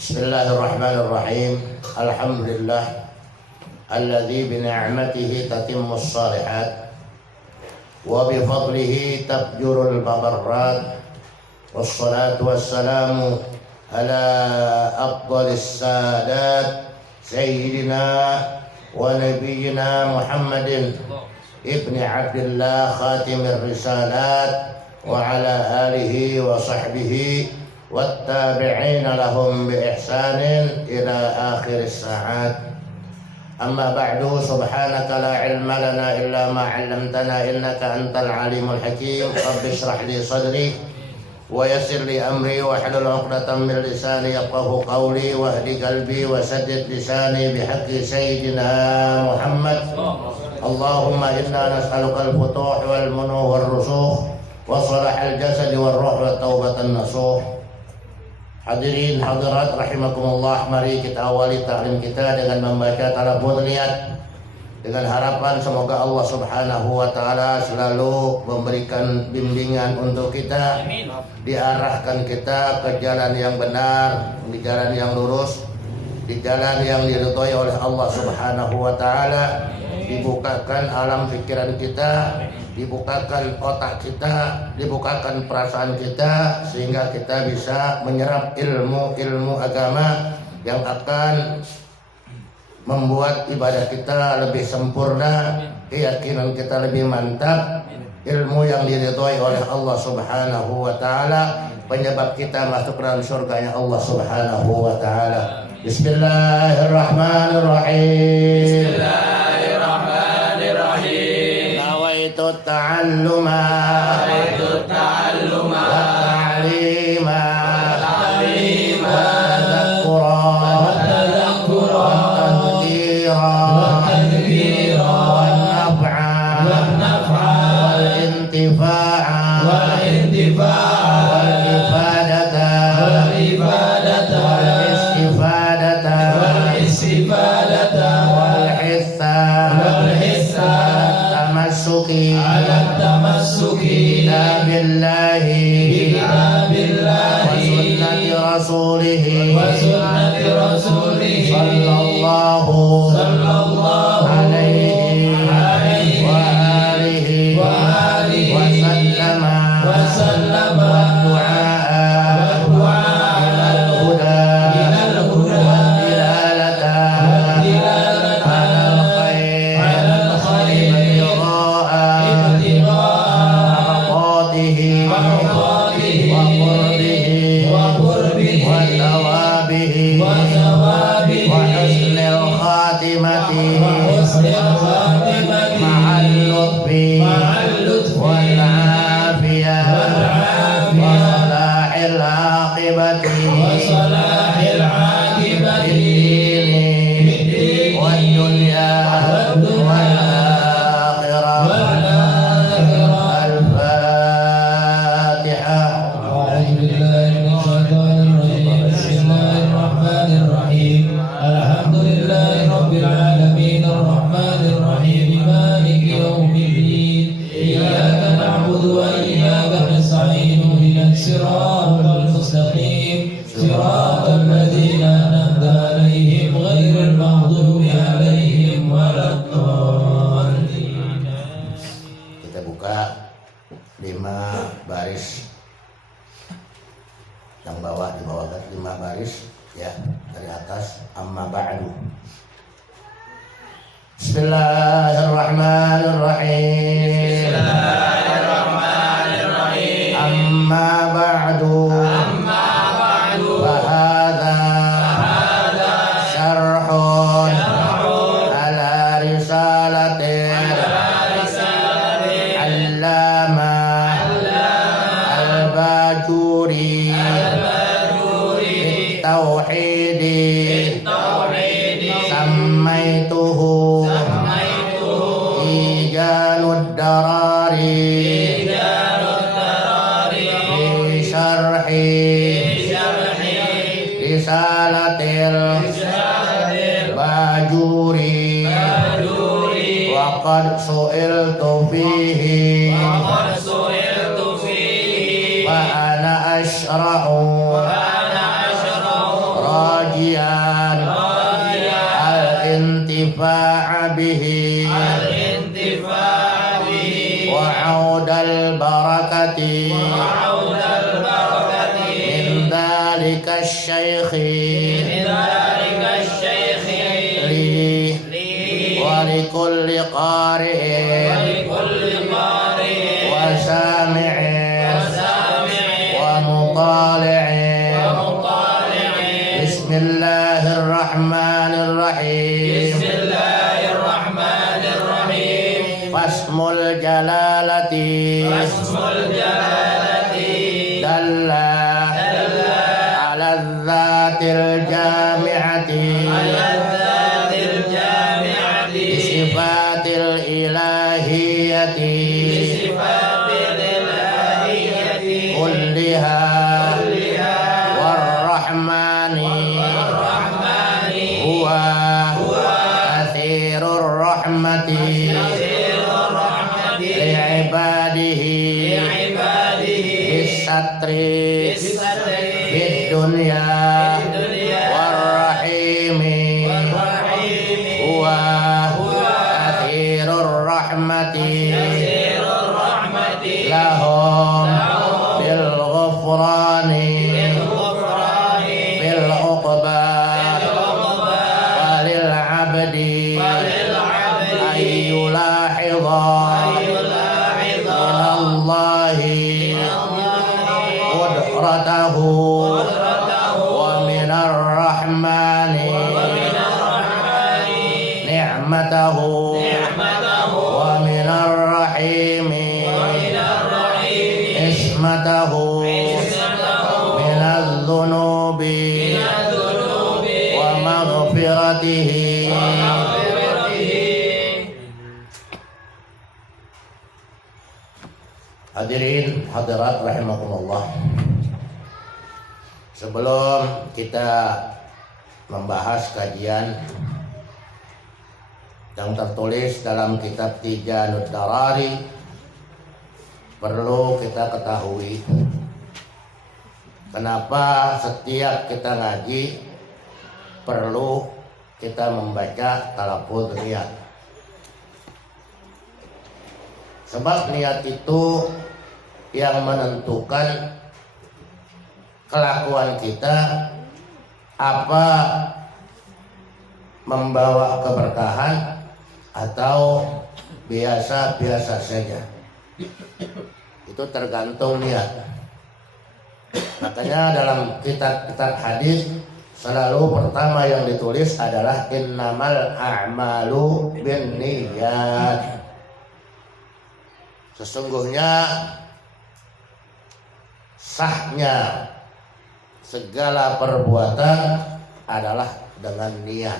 Bismillahirrahmanirrahim. Alhamdulillah alladzi bi ni'matihi tatimmus shalihat wa bi fadlihi tabjurul mabarrat. Wassalatu wassalamu ala afdalis sadat sayyidina wa nabiyyina Muhammadin ibni Abdillah khatimir risalat wa ala alihi wa sahbihi والتابعين لهم بإحسان إلى آخر الساعات. أما بعد سبحانك لا علم لنا إلا ما علمتنا إنك أنت العليم الحكيم. رب اشرح لي صدري ويسر لي أمري واحلل عقدة من لساني يفقهوا قولي واهد قلبي وسدد لساني بحق سيدنا محمد. اللهم إنا نسألك الفتوح والمنو والرسوخ وصلاح الجسد والروح والتوبة النصوح. Hadirin hadirat rahimakumullah, mari kita awali ta'lim kita dengan membaca talabul niat dengan harapan semoga Allah Subhanahu wa taala selalu memberikan bimbingan untuk kita, diarahkan kita ke jalan yang benar, di jalan yang lurus, di jalan yang diridhai oleh Allah Subhanahu wa taala. Dibukakan alam pikiran kita, dibukakan otak kita, dibukakan perasaan kita, sehingga kita bisa menyerap ilmu agama yang akan membuat ibadah kita lebih sempurna, keyakinan kita lebih mantap, ilmu yang diridhai oleh Allah Subhanahu wa taala, penyebab kita masuk dalam surganya Allah Subhanahu wa taala. Bismillahirrahmanirrahim. التعلم والتعليم والتذكرا والتذكيرا والنفع والانتفاع والإفادة والاستفادة والحث على التمسك بكتاب الله وسنة رسوله صلى الله عليه وآله وسلم والدعاء إلى الهدى والدلالة على الخير وقربه وحسن الخاتمة مع اللطف والعافية وصلاح العاقبة في الدين والدنيا والآخرة. الفاتحة. أعوذ بالله من الشيطان الرجيم. بسم الله الرحمن الرحيم. الحمد لله رب العالمين الرحمن الرحيم مالك يوم الدين. إياك نعبد وإياك نستعين. اهدنا الصراط المستقيم صراط الذين أنعمت عليهم غير المغضوب عليهم ولا الضالين. Kita buka 5 baris yang bawah, di bawah 5 baris ya, dari atas. Amma ba'du. Bismillahirrahmanirrahim. Amma ba'du. Fahadha syarhun ala risalatin Allamah al-Bajuri Tauhidi sammaituhu Ijanud Darari fi syarhi risalatil Bajuri wa qad su'iltu fihi fa ana ashra'u الانتفاع به وعود البركة من ذلك الشيخ لي ولكل قارئ وسامع ومطالع. بسم الله الرحمن الرحيم. فاسم الجلالة دل على الذات الجامعة بصفات الإلهية كلها والرحمن هو كثير الرحمة لعباده بالستر في الدنيا والرحيم هو كثير الرحمة لهم بالغفران في العقبى وللعبد أن يلاحظ من الله قدرته ومن الرحمن نعمته ومن الرحيم عصمته من الذنوب ومغفرته. Hadirin hadirat rahimakumullah. Sebelum kita membahas kajian yang tertulis dalam kitab Tijaanud Darari, perlu kita ketahui kenapa setiap kita ngaji perlu kita membaca talafuz niat. Sebab niat itu yang menentukan kelakuan kita, apa membawa keberkahan atau biasa-biasa saja. Itu tergantung niat. Makanya dalam kitab-kitab hadis selalu pertama yang ditulis adalah innamal a'malu binniyat. Sesungguhnya sahnya segala perbuatan adalah dengan niat.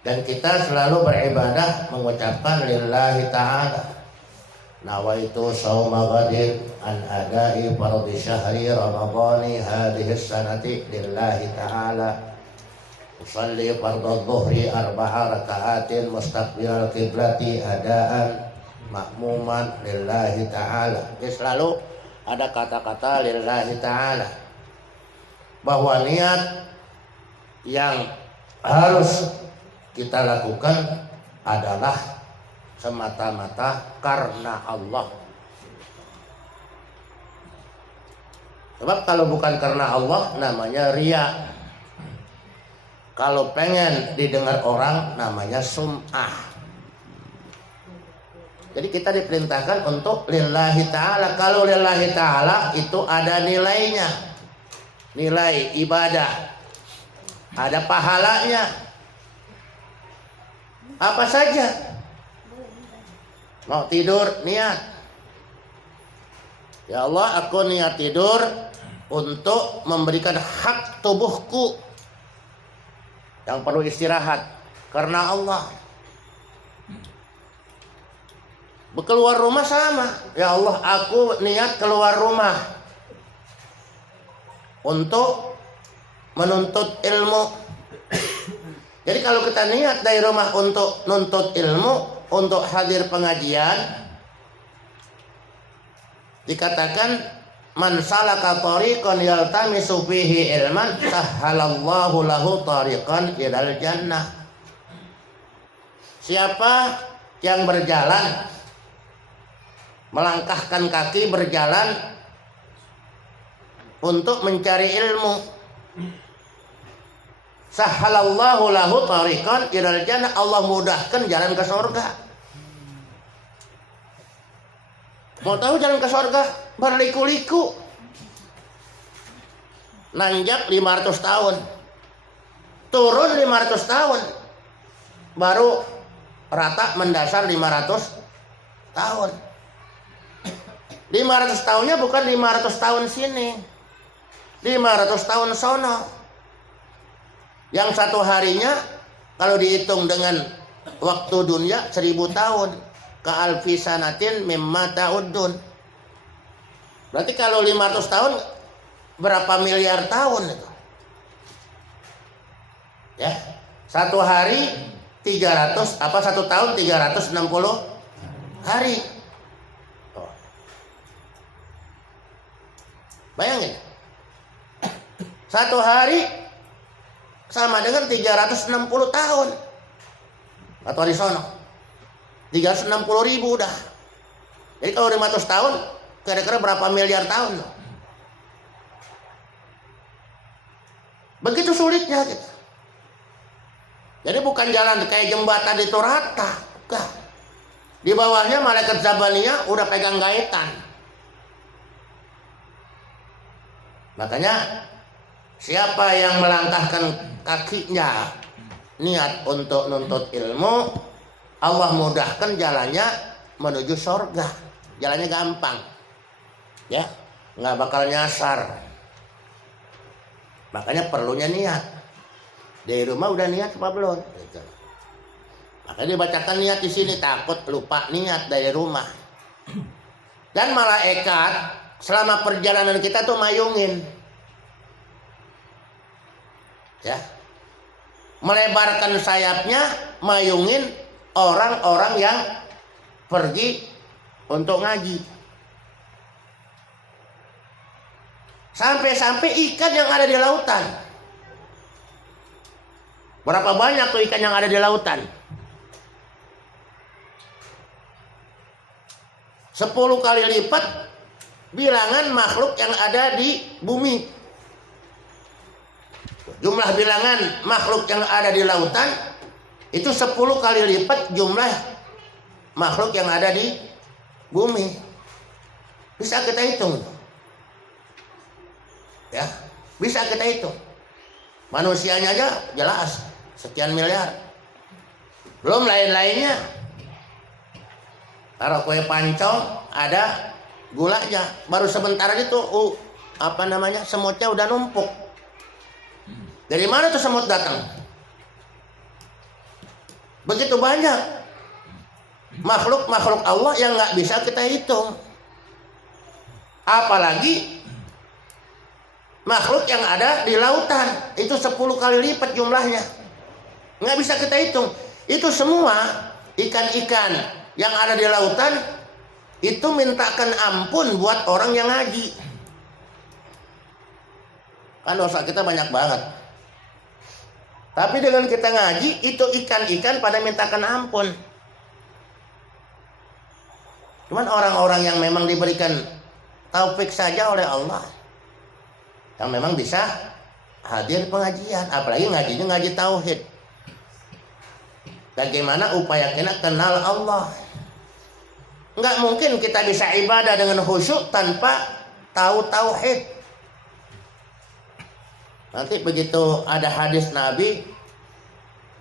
Dan kita selalu beribadah mengucapkan lillahi ta'ala. Nawaitu shauma ghadin an adai fardhi syahri ramadhani hadhihi sanati lillahi ta'ala. Usalli fardhu dhuhri arba'a raka'atin mustaqbilal qiblati adaan makmuman lillahi ta'ala. Jadi selalu ada kata-kata lillahi ta'ala, bahwa niat yang harus kita lakukan adalah semata-mata karena Allah. Sebab kalau bukan karena Allah namanya riya. Kalau pengen didengar orang namanya sum'ah. Jadi kita diperintahkan untuk lillahi ta'ala. Kalau lillahi ta'ala itu ada nilainya, nilai ibadah, ada pahalanya. Apa saja. Mau tidur, niat. Ya Allah, aku niat tidur untuk memberikan hak tubuhku yang perlu istirahat karena Allah. Keluar rumah sama. Ya Allah, aku niat keluar rumah untuk menuntut ilmu. Jadi kalau kita niat dari rumah untuk nuntut ilmu, untuk hadir pengajian, dikatakan man salaka tariqan yaltamisu fihi ilman sahhalallahu lahu tariqan ilal jannah. Siapa yang berjalan, melangkahkan kaki berjalan untuk mencari ilmu, sahhalallahu lahu tariqan ilal jannah, Allah mudahkan jalan ke surga. Mau tahu jalan ke surga? Berliku-liku. Nanjak 500 tahun. Turun 500 tahun. Baru rata mendasar 500 tahun. 500 tahunnya bukan 500 tahun sini. 500 tahun sono. Yang satu harinya kalau dihitung dengan waktu dunia 1000 tahun. Ka alfi sanatin mimma ta'uddun. Berarti kalau 500 tahun berapa miliar tahun itu? Ya. Satu hari 300 apa satu tahun 360 hari. Oh. Bayangin. Satu hari sama dengan 360 tahun. Atau hari sono. 360.000 udah. Jadi kalau 500 tahun kira-kira berapa miliar tahun? Begitu sulitnya gitu. Jadi bukan jalan kayak jembatan itu rata. Enggak. Di bawahnya malaikat Zabaniyah udah pegang gaitan. Makanya siapa yang melangkahkan kakinya niat untuk nuntut ilmu, Allah mudahkan jalannya menuju surga. Jalannya gampang. Ya, nggak bakal nyasar. Makanya perlunya niat. Dari rumah udah niat apa belum? Gitu. Makanya dibacakan niat di sini, takut lupa niat dari rumah. Dan malaikat selama perjalanan kita tuh mayungin. Ya. Melebarkan sayapnya, mayungin orang-orang yang pergi untuk ngaji. Sampai-sampai ikan yang ada di lautan. Berapa banyak tuh ikan yang ada di lautan? 10 kali lipat bilangan makhluk yang ada di bumi. Jumlah bilangan makhluk yang ada di lautan itu 10 kali lipat jumlah makhluk yang ada di bumi. Bisa kita hitung. Ya, bisa kita hitung. Manusianya aja jelas sekian miliar. Belum lain-lainnya. Kalau kue pancong ada gulanya, baru sebentar itu semutnya udah numpuk. Dari mana tuh semut datang? Begitu banyak makhluk-makhluk Allah yang nggak bisa kita hitung. Apalagi makhluk yang ada di lautan. Itu 10 kali lipat jumlahnya. Nggak bisa kita hitung. Itu semua ikan-ikan yang ada di lautan itu mintakan ampun buat orang yang ngaji. Kan dosa kita banyak banget. Tapi dengan kita ngaji, itu ikan-ikan pada mintakan ampun. Cuman orang-orang yang memang diberikan taufik saja oleh Allah, yang memang bisa hadir pengajian, apalagi ngajinya ngaji tauhid. Bagaimana upaya kita kenal Allah? Enggak mungkin kita bisa ibadah dengan khusyuk tanpa tahu tauhid. Nanti begitu ada hadis Nabi,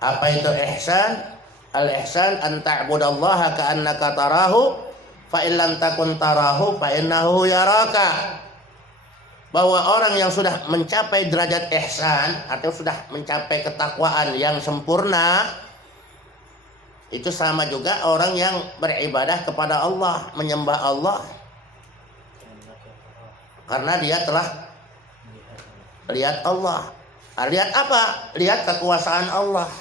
apa itu ihsan? Al-ihsan an ta'budallaha ka'annaka tarahu fa in lam takun tarahu fa innahu yaraka. Bahwa orang yang sudah mencapai derajat ihsan atau sudah mencapai ketakwaan yang sempurna, itu sama juga orang yang beribadah kepada Allah, menyembah Allah. Karena dia telah lihat Allah. Lihat apa? Lihat kekuasaan Allah.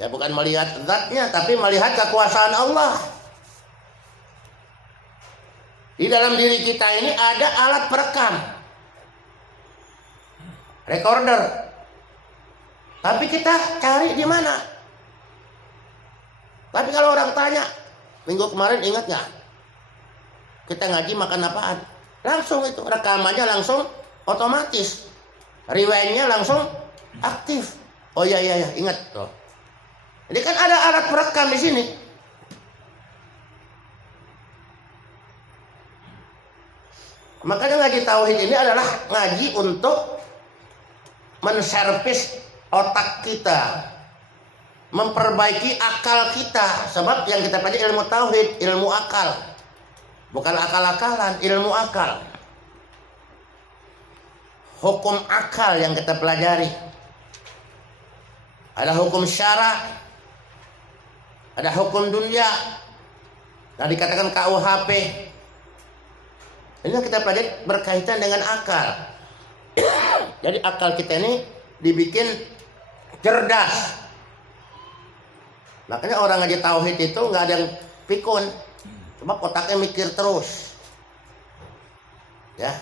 Ya bukan melihat zatnya, tapi melihat kekuasaan Allah. Di dalam diri kita ini ada alat perekam, recorder. Tapi kita cari di mana? Tapi kalau orang tanya, minggu kemarin ingat nggak? Kita ngaji makan apaan? Langsung itu rekamannya langsung otomatis, rewindnya langsung aktif. Oh iya ingat tuh. Jadi kan ada alat perekam di sini. Makanya ngaji tauhid ini adalah ngaji untuk menservis otak kita, memperbaiki akal kita. Sebab yang kita pelajari ilmu tauhid, ilmu akal, bukan akal-akalan, ilmu akal. Hukum akal yang kita pelajari. Ada hukum syara, ada hukum dunia, dan dikatakan KUHP. Ini yang kita pelajari berkaitan dengan akal. Jadi akal kita ini dibikin cerdas. Makanya orang ngaji tauhid itu nggak ada yang pikun, sebab otaknya mikir terus. Ya,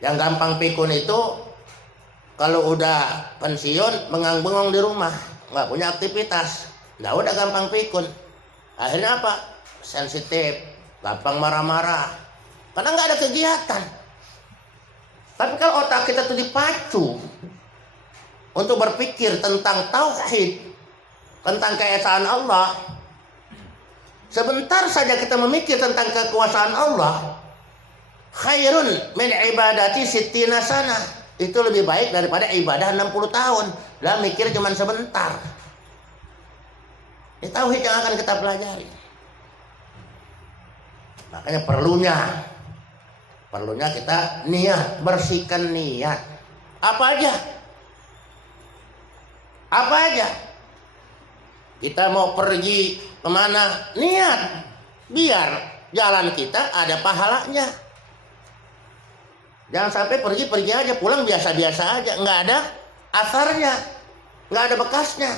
yang gampang pikun itu kalau udah pensiun mengang-bengong di rumah, nggak punya aktivitas, nggak udah gampang pikun. Akhirnya apa? Sensitif, gampang marah-marah, karena nggak ada kegiatan. Tapi kalau otak kita tuh dipacu untuk berpikir tentang tauhid, tentang keesaan Allah, sebentar saja kita memikir tentang kekuasaan Allah, khairun min ibadati sittina sana. Itu lebih baik daripada ibadah 60 tahun. Lah mikir cuman sebentar. Ini tauhid yang akan kita pelajari. Makanya perlunya kita niat, bersihkan niat. Apa aja kita mau pergi kemana, niat, biar jalan kita ada pahalanya. Jangan sampai pergi aja, pulang biasa-biasa aja, nggak ada asarnya, nggak ada bekasnya.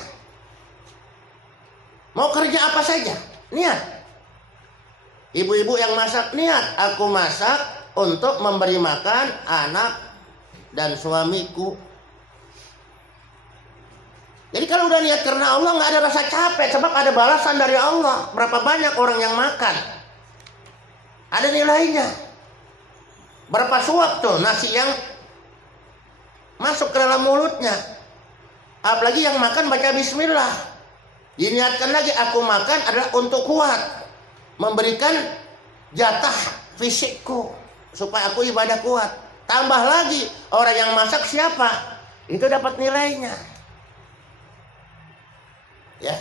Mau kerja apa saja, niat. Ibu-ibu yang masak, niat, aku masak untuk memberi makan anak dan suamiku. Jadi kalau udah niat karena Allah, nggak ada rasa capek, sebab ada balasan dari Allah. Berapa banyak orang yang makan, ada nilainya. Berapa suap tuh nasi yang masuk ke dalam mulutnya. Apalagi yang makan baca bismillah. Diniatkan lagi, aku makan adalah untuk kuat, memberikan jatah fisikku supaya aku ibadah kuat. Tambah lagi orang yang masak siapa, itu dapat nilainya. Ya,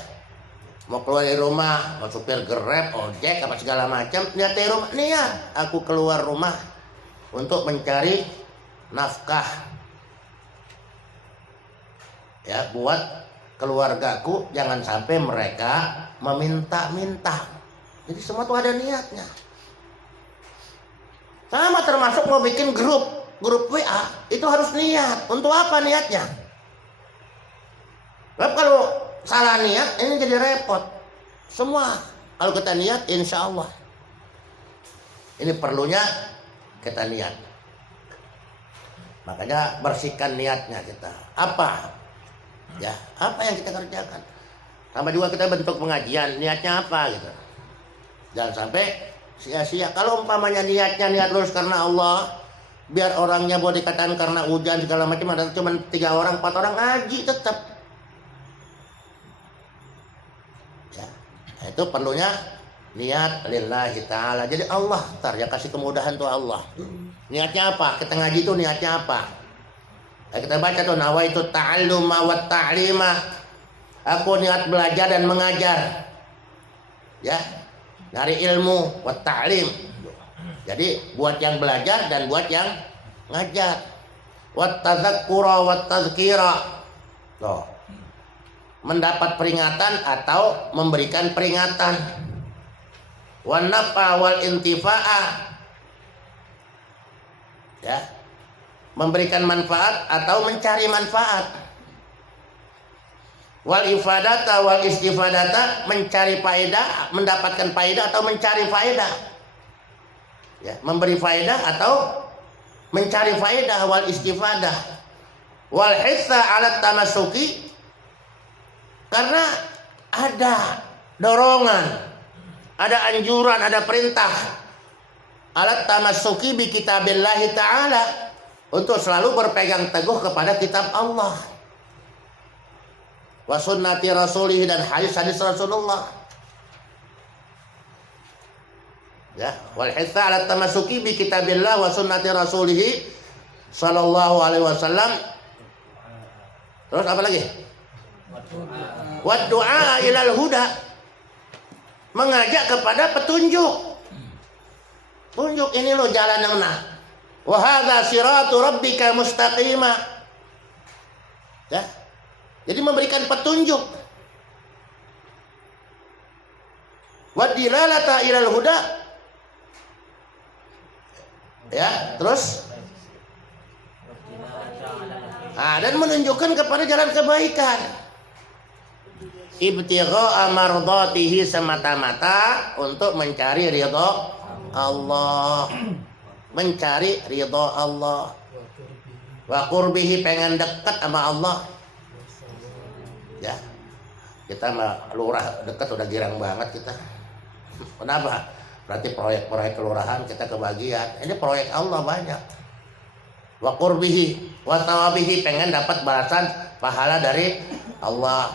mau keluar dari rumah, mau supir Grab, ojek, apa segala macam, niat dari rumah, niat aku keluar rumah untuk mencari nafkah, ya, buat keluargaku, jangan sampai mereka meminta-minta. Jadi semua tuh ada niatnya. Sama termasuk mau bikin grup WA, itu harus niat. Untuk apa niatnya? Sebab kalau salah niat ini jadi repot. Semua kalau kita niat, insya Allah. Ini perlunya kita niat. Makanya bersihkan niatnya kita. Apa? Ya, apa yang kita kerjakan? Sama juga kita bentuk pengajian, niatnya apa gitu. Jangan sampai sia-sia. Kalau umpamanya niatnya niat lurus karena Allah, biar orangnya boleh dikatakan karena hujan segala macam, ada cuma 3 orang, 4 orang ngaji tetap. Ya, itu perlunya niat lillahi ta'ala. Jadi Allah ntar yang kasih kemudahan tuh Allah. Niatnya apa? Kita ngaji tuh niatnya apa? Nah, kita baca tuh nawaitu ta'alluma wa ta'lima. Aku niat belajar dan mengajar. Ya, dari ilmu wa ta'lim. Jadi buat yang belajar dan buat yang ngajar. Wa tadzakkura wa tadhkira. Tuh. Mendapat peringatan atau memberikan peringatan. Wan nafa wal intifa'ah, ya, memberikan manfaat atau mencari manfaat. Wal ifadata wal istifadata, mencari faedah, mendapatkan faedah atau mencari faedah. Ya, memberi faedah atau mencari faedah, wal istifadah. Wal hitha 'ala tamassuki, karena ada dorongan, ada anjuran, ada perintah alat tamassuki bi kitabillahi ta'ala, untuk selalu berpegang teguh kepada kitab Allah wa sunnati rasulih, dan hadis-hadis Rasulullah. Ya, wal hitha 'ala tamassuki bi kitabillah wa sunnati rasulih sallallahu alaihi wasallam. Terus apa lagi? Wa du'a ilal huda, mengajak kepada petunjuk. Tunjuk, ini loh jalan yang benar. Wa hadza siratu rabbika mustaqima. Ya. Jadi memberikan petunjuk. Wa dilalata ilal huda. Ya, terus dan menunjukkan kepada jalan kebaikan. Ibtigha'a mardatihi, semata-mata untuk mencari ridha Allah, mencari ridha Allah. Wa qurbihi, pengen dekat sama Allah. Ya, kita mah lurah dekat udah girang banget kita. Kenapa? Berarti proyek-proyek kelurahan kita kebagian. Ini proyek Allah banyak. Wa qurbihi wa thawabihi, pengen dapat balasan pahala dari Allah.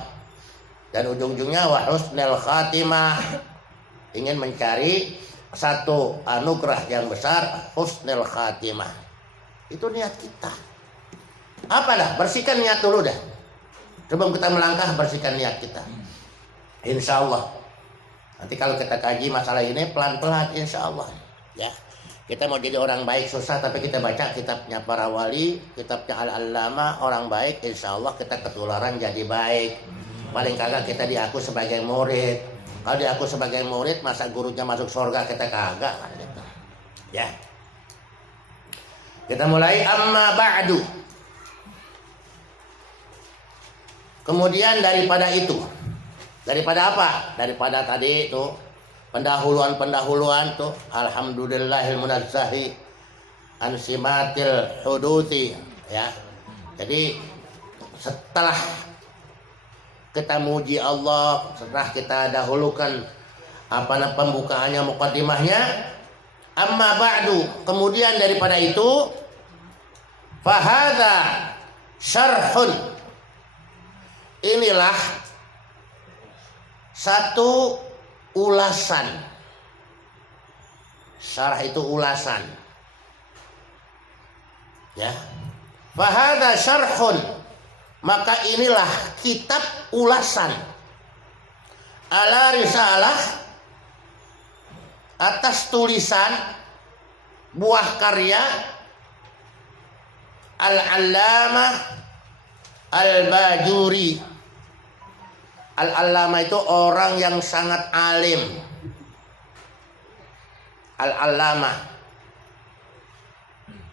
Dan ujung-ujungnya wa husnul khatimah, ingin mencari satu anugerah yang besar, husnul khatimah. Itu niat kita. Apa dah? Bersihkan niat dulu dah. Sebelum kita melangkah, bersihkan niat kita. Insya Allah. Nanti kalau kita kaji masalah ini pelan-pelan, insya Allah. Ya, kita mau jadi orang baik susah, tapi kita baca kitabnya para wali, kitabnya al-allama, orang baik, insya Allah kita ketularan jadi baik. Paling kagak kita diaku sebagai murid. Kalau diaku sebagai murid, masa gurunya masuk surga, kita kagak. Ya. Kita mulai, amma ba'du. Kemudian daripada itu, daripada apa? Daripada tadi itu pendahuluan tuh, alhamdulillahil munazzahi an simatil huduthi, ya. Jadi setelah kita muji Allah, setelah kita dahulukan pembukaannya, muqaddimahnya, amma ba'du, kemudian daripada itu, fahadha syarhun, inilah satu ulasan. Syarah itu ulasan, ya. Fahadha syarhun, maka inilah kitab ulasan ala risalah, atas tulisan buah karya al-allamah al-bajuri. Al-allamah itu orang yang sangat alim. Al-allamah,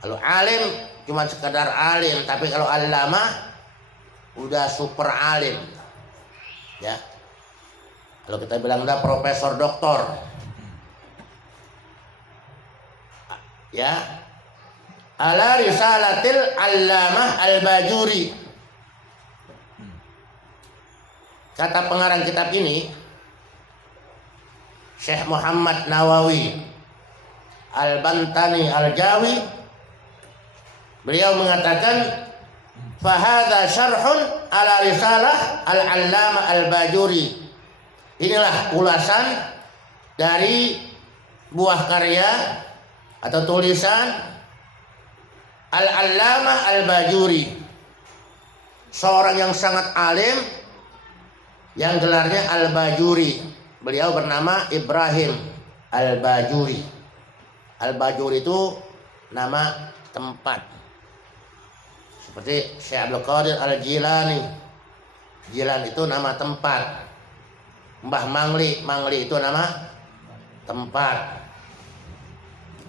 kalau alim cuma sekedar alim, tapi kalau allamah udah super alim, ya. Kalau kita bilang udah profesor doktor, ya. Ala risalatil allamah al-bajuri, kata pengarang kitab ini Syekh Muhammad Nawawi Al-Bantani Al-Jawi. Beliau mengatakan, fahadha syarhun ala risalah al-allamah al-bajuri. Inilah ulasan dari buah karya atau tulisan al-allamah al-bajuri, seorang yang sangat alim yang gelarnya al-bajuri. Beliau bernama Ibrahim al-Bajuri. Al-Bajuri itu nama tempat, seperti Syekh Abdul Qadir Al-Jilani. Jilan itu nama tempat. Mbah Mangli, Mangli itu nama tempat.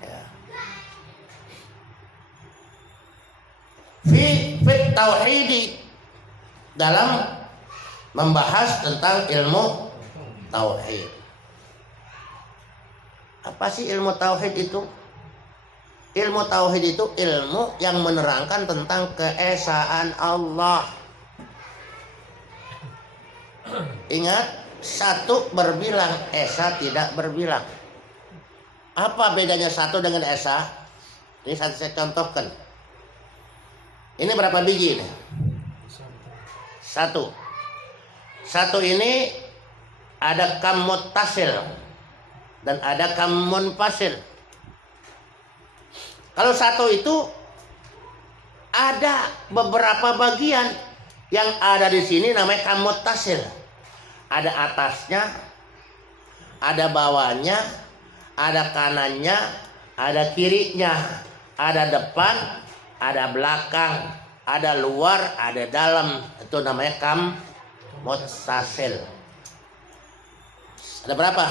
Ya. Fit tauhidi, dalam membahas tentang ilmu tauhid. Apa sih ilmu tauhid itu? Ilmu tauhid itu ilmu yang menerangkan tentang keesaan Allah. Ingat, satu berbilang, esa tidak berbilang. Apa bedanya satu dengan esa? Ini saya contohkan. Ini berapa biji ini? Satu. Satu ini ada kam muttasil dan ada kam munfasil. Kalau satu itu ada beberapa bagian yang ada di sini namanya kam muttasil. Ada atasnya, ada bawahnya, ada kanannya, ada kirinya, ada depan, ada belakang, ada luar, ada dalam. Itu namanya kam muttasil. Ada berapa?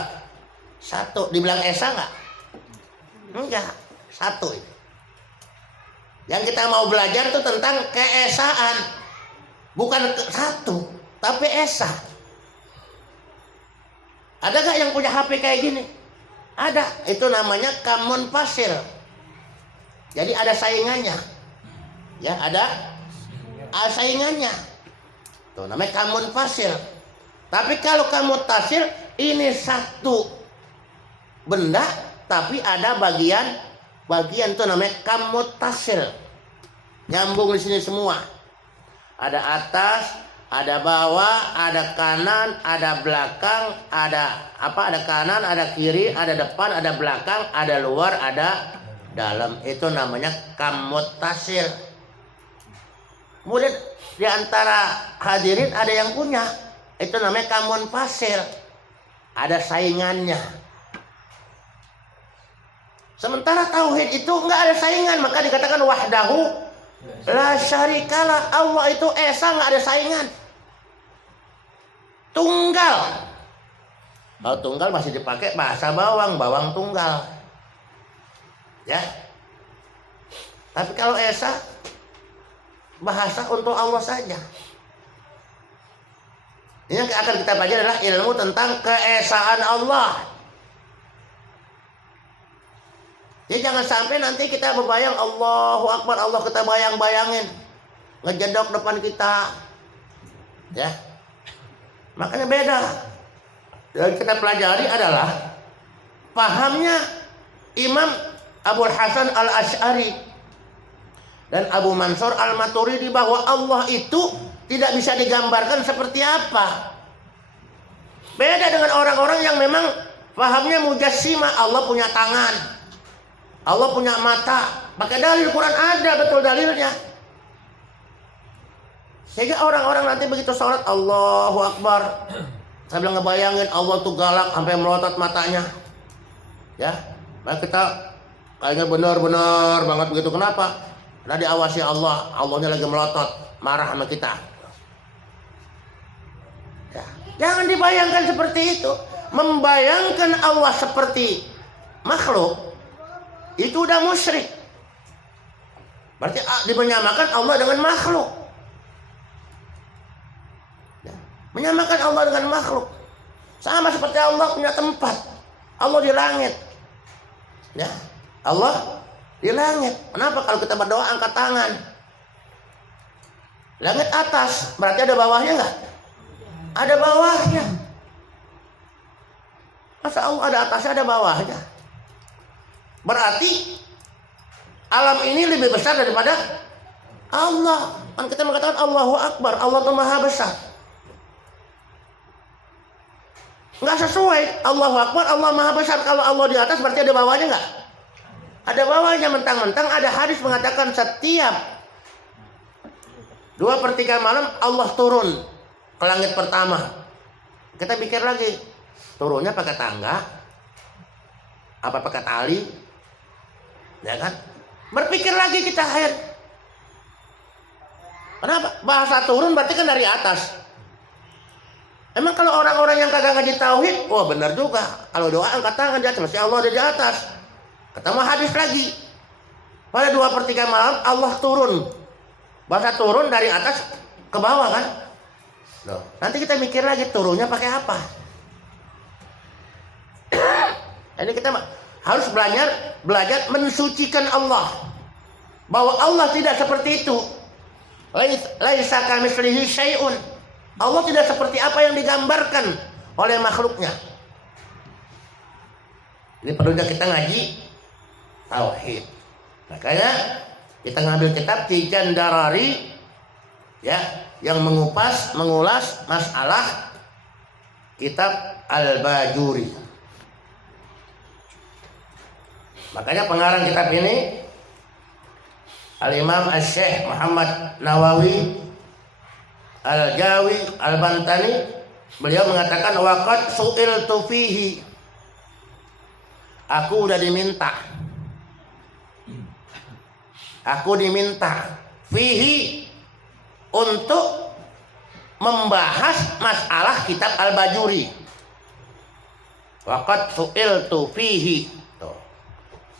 Satu. Dibilang esa nggak? Enggak. Satu itu. Yang kita mau belajar itu tentang keesaan. Bukan satu, tapi esa. Ada gak yang punya HP kayak gini? Ada. Itu namanya kamun pasir. Jadi ada saingannya. Ya, ada saingannya. Tuh namanya kamun pasir. Tapi kalau kamun tasir, ini satu benda, tapi ada bagian itu namanya kamutasil. Nyambung di sini semua. Ada atas, ada bawah, ada kanan, ada belakang, ada apa? Ada kanan, ada kiri, ada depan, ada belakang, ada luar, ada dalam. Itu namanya kamutasil. Kemudian di antara hadirin ada yang punya, itu namanya kamun pasir. Ada saingannya. Sementara tauhid itu nggak ada saingan, maka dikatakan wahdahu la syarikalah. Allah itu esa, nggak ada saingan. Tunggal. Kalau tunggal masih dipakai bahasa bawang tunggal. Ya. Tapi kalau esa bahasa untuk Allah saja. Ini yang akan kita pelajari adalah ilmu tentang keesaan Allah. Ya jangan sampai nanti kita berbayang Allahu Akbar, Allah kita bayang-bayangin ngejedok depan kita. Ya. Makanya beda. Yang kita pelajari adalah pahamnya Imam Abul Hasan Al-Asy'ari dan Abu Mansur Al-Maturidi bahwa Allah itu tidak bisa digambarkan seperti apa. Beda dengan orang-orang yang memang pahamnya mujassimah, Allah punya tangan, Allah punya mata. Pakai dalil Quran ada betul dalilnya. Sehingga orang-orang nanti begitu sholat Allahu Akbar, saya bilang ngebayangin Allah tuh galak sampai melotot matanya. Ya, nah kita kayaknya benar-benar banget begitu. Kenapa? Karena diawasi Allah, Allahnya lagi melotot, marah sama kita. Ya. Jangan dibayangkan seperti itu. Membayangkan Allah seperti makhluk itu udah musyrik. Berarti dimenyamakan Allah dengan makhluk. Ya. Menyamakan Allah dengan makhluk. Sama seperti Allah punya tempat. Allah di langit. Ya. Allah di langit. Kenapa kalau kita berdoa angkat tangan? Langit atas, berarti ada bawahnya enggak? Ada bawahnya. Masa Allah ada atasnya, ada bawahnya? Berarti alam ini lebih besar daripada Allah. Kan kita mengatakan Allahu Akbar, Allah itu maha besar. Enggak sesuai. Allahu Akbar, Allah maha besar. Kalau Allah di atas berarti ada bawahnya enggak? Ada bawahnya. Mentang-mentang ada hadis mengatakan setiap 2/3 malam Allah turun ke langit pertama. Kita pikir lagi, turunnya pakai tangga apa pakai tali? Ya kan? Berpikir lagi kita akhir. Kenapa? Bahasa turun berarti kan dari atas. Emang kalau orang-orang yang kagak ngaji tauhid, wah benar juga. Kalau doa angkat tangan di atas, masih Allah ada di atas. Ketemu hadis lagi. Pada 2/3 malam Allah turun. Bahasa turun dari atas ke bawah kan? Loh, nanti kita mikir lagi turunnya pakai apa? Ini kita harus belajar mensucikan Allah. Bahwa Allah tidak seperti itu. Laisa kamitslihi syai'un. Allah tidak seperti apa yang digambarkan oleh makhluknya. Ini perlunya kita ngaji tauhid. Makanya kita ngambil kitab Tijan Darari ya, yang mengulas masalah kitab Al-Bajuri. Makanya pengarang kitab ini Al-Imam Asy-Syaikh Muhammad Nawawi Al-Jawi Al-Bantani, beliau mengatakan waqad su'iltu fihi. Aku udah diminta. Aku diminta fihi untuk membahas masalah kitab Al-Bajuri. Waqad su'iltu fihi.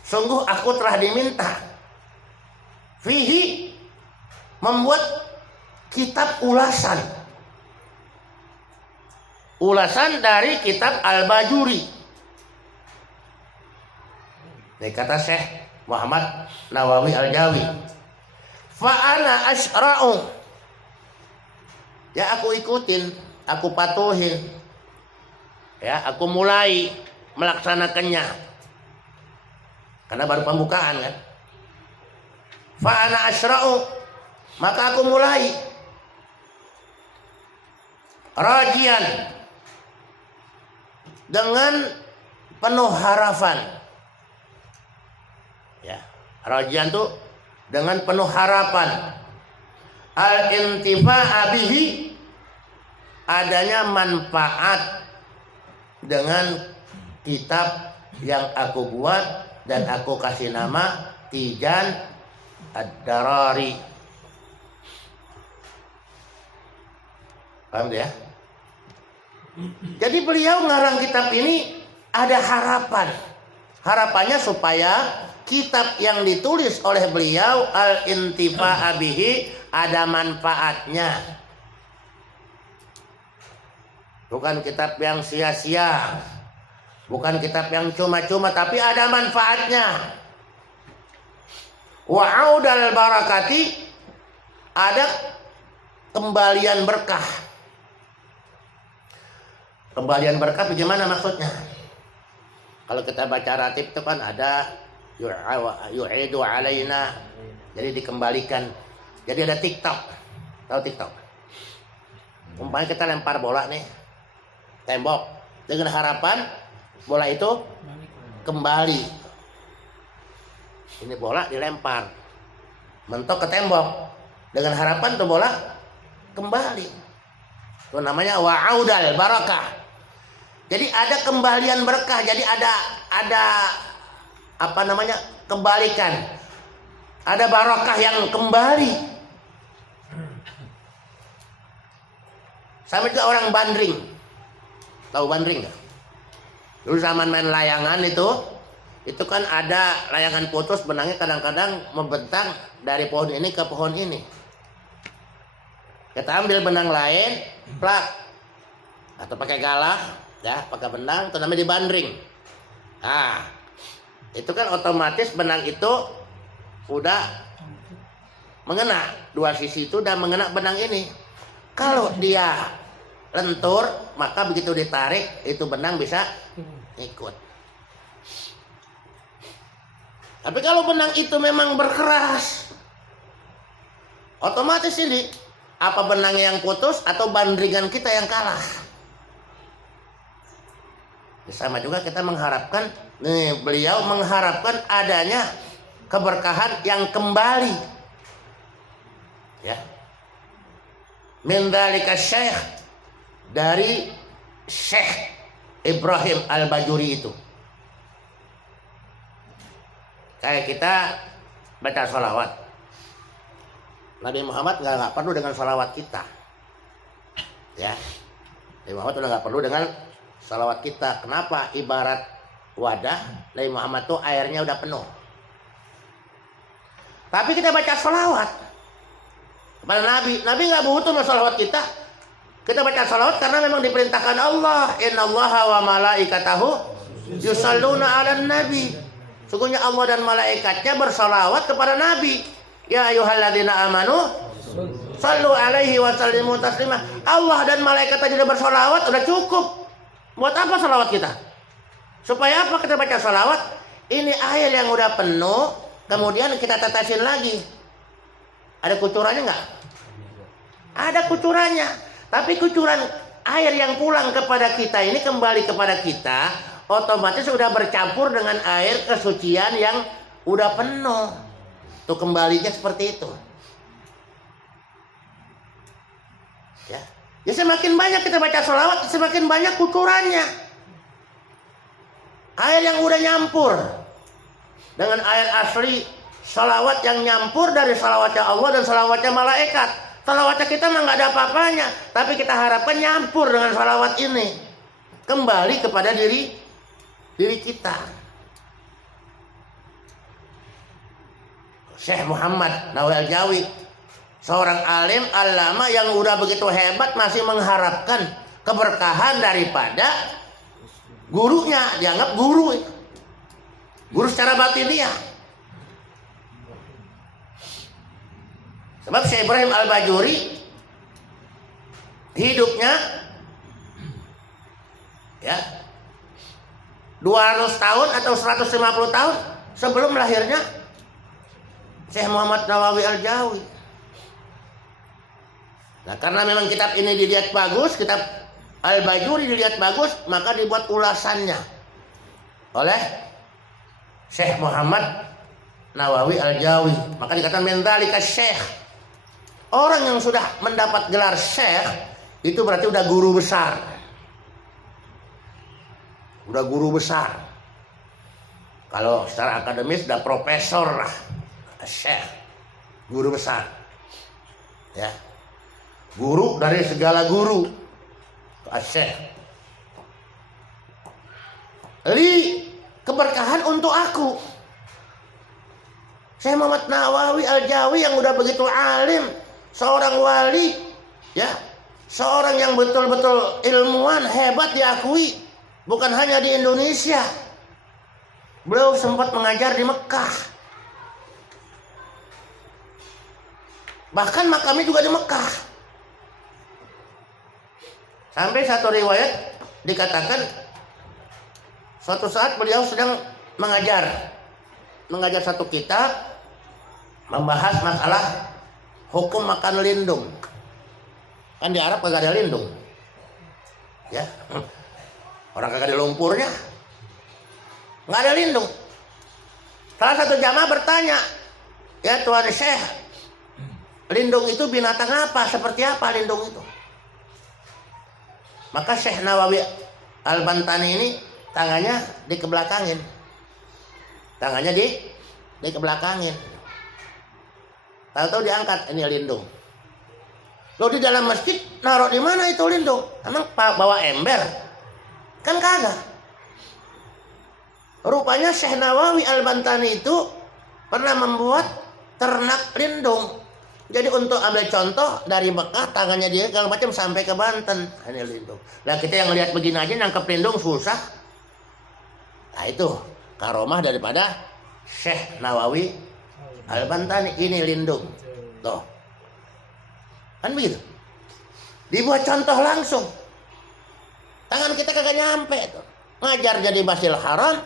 Sungguh aku telah diminta fihi membuat kitab ulasan dari kitab Al-Bajuri. Ini kata Syekh Muhammad Nawawi Al-Jawi. Fa'ana asyra'u. Ya aku ikutin, aku patuhin. Ya, aku mulai melaksanakannya. Karena baru pembukaan kan. Fa'ana asyra'u, maka aku mulai rajian dengan penuh harapan. Ya, rajian tuh dengan penuh harapan. Al-intifa'a bihi, adanya manfaat dengan kitab yang aku buat dan aku kasih nama Tijan Ad-Darari. Paham ya? Jadi beliau ngarang kitab ini ada harapan. Harapannya supaya kitab yang ditulis oleh beliau Al-Intifa'a bihi ada manfaatnya. Bukan kitab yang sia-sia. Bukan kitab yang cuma-cuma, tapi ada manfaatnya. Wa'audal barakati, ada kembalian berkah. Kembalian berkah bagaimana maksudnya? Kalau kita baca ratib itu kan ada yu'idu alaina, jadi dikembalikan. Jadi ada TikTok. Tahu TikTok? Umpamanya kita lempar bola nih, tembok, dengan harapan bola itu kembali. Ini bola dilempar, mentok ke tembok, dengan harapan tuh bola kembali. Itu namanya wa'audal barakah. Jadi ada kembalian berkah. Jadi ada apa namanya, kembalikan. Ada barakah yang kembali. Sama juga orang bandring. Tahu bandring nggak? Dulu zaman main layangan itu kan ada layangan putus, benangnya kadang-kadang membentang dari pohon ini ke pohon ini. Kita ambil benang lain, plak, atau pakai galah, ya, pakai benang, itu namanya dibandring. Nah, itu kan otomatis benang itu udah mengena, dua sisi itu udah mengena benang ini. Kalau dia lentur, maka begitu ditarik itu benang bisa ikut. Tapi kalau benang itu memang berkeras, otomatis ini apa benangnya yang putus atau bandringan kita yang kalah. Sama juga kita mengharapkan, nih beliau mengharapkan adanya keberkahan yang kembali. Ya. Min dzalika syekh, dari Syekh Ibrahim Al-Bajuri itu. Kayak kita baca sholawat, Nabi Muhammad nggak perlu dengan sholawat kita, ya. Nabi Muhammad udah nggak perlu dengan sholawat kita. Kenapa? Ibarat wadah, Nabi Muhammad tuh airnya udah penuh. Tapi kita baca sholawat kepada Nabi, Nabi nggak butuh sholawat kita. Kita baca sholawat karena memang diperintahkan Allah. Innallaha wa malaikatahu yusalluna 'alan nabi. Sungguhnya Allah dan malaikatnya bersalawat kepada Nabi. Ya ayyuhalladzina amanu sallu alaihi wa sallimu taslima. Allah dan malaikatnya sudah bersalawat, sudah cukup. Buat apa salawat kita? Supaya apa kita baca salawat? Ini air yang udah penuh, kemudian kita tetesin lagi. Ada kucurannya nggak? Ada kucurannya. Tapi kucuran air yang pulang kepada kita ini kembali kepada kita, otomatis sudah bercampur dengan air kesucian yang udah penuh. Tuh kembalinya seperti itu. Ya semakin banyak kita baca sholawat, semakin banyak kucurannya. Air yang udah nyampur dengan air asli, sholawat yang nyampur dari sholawatnya Allah dan sholawatnya malaikat. Sholawatnya kita mah nggak ada apa-apanya, tapi kita harapkan nyampur dengan sholawat ini, kembali kepada diri kita. Syekh Muhammad Nawawi Al-Jawi, seorang alim alama yang udah begitu hebat, masih mengharapkan keberkahan daripada gurunya. Dianggap guru secara batiniah. Sebab Syekh Ibrahim Al-Bajuri hidupnya 200 tahun atau 150 tahun sebelum lahirnya Syekh Muhammad Nawawi Al-Jawi. Nah, karena memang kitab ini dilihat bagus, kitab Al-Bajuri dilihat bagus, maka dibuat ulasannya oleh Syekh Muhammad Nawawi Al-Jawi. Maka dikatakan min dzalika syekh. Orang yang sudah mendapat gelar syekh itu berarti udah guru besar. Udah guru besar. Kalau secara akademis udah profesor lah. Syekh, guru besar. Ya. Guru dari segala guru. Syekh. Li keberkahan untuk aku. Syekh Muhammad Nawawi Al-Jawi yang udah begitu alim, seorang wali, ya, seorang yang betul-betul ilmuwan hebat diakui, bukan hanya di Indonesia. Beliau sempat mengajar di Mekah. Bahkan makamnya juga di Mekah. Sampai satu riwayat dikatakan suatu saat beliau sedang mengajar satu kitab membahas masalah hukum makan lindung. Kan di Arab kagak ada lindung. Ya. Orang kagak ada lumpurnya. Nggak ada lindung. Salah satu jamaah bertanya, "Ya Tuan Syekh, lindung itu binatang apa? Seperti apa lindung itu?" Maka Syekh Nawawi Al-Bantani ini tangannya dikebelakangin. Tangannya dikebelakangin. Tahu-tahu diangkat, ini lindung. Lo di dalam masjid naruh di mana itu lindung? Emang bawa ember? Kan kagak. Rupanya Syekh Nawawi Al-Bantani itu pernah membuat ternak lindung. Jadi untuk ambil contoh dari Mekah, tangannya dia kalau macam sampai ke Banten, ini lindung. Nah kita yang lihat begini aja nangkep lindung susah. Nah itu karomah daripada Syekh Nawawi Al-Bantani, ini lindung. Tuh. Kan begitu. Dibuat contoh langsung. Tangan kita kagak nyampe tuh. Ngajar jadi Masjidil Haram,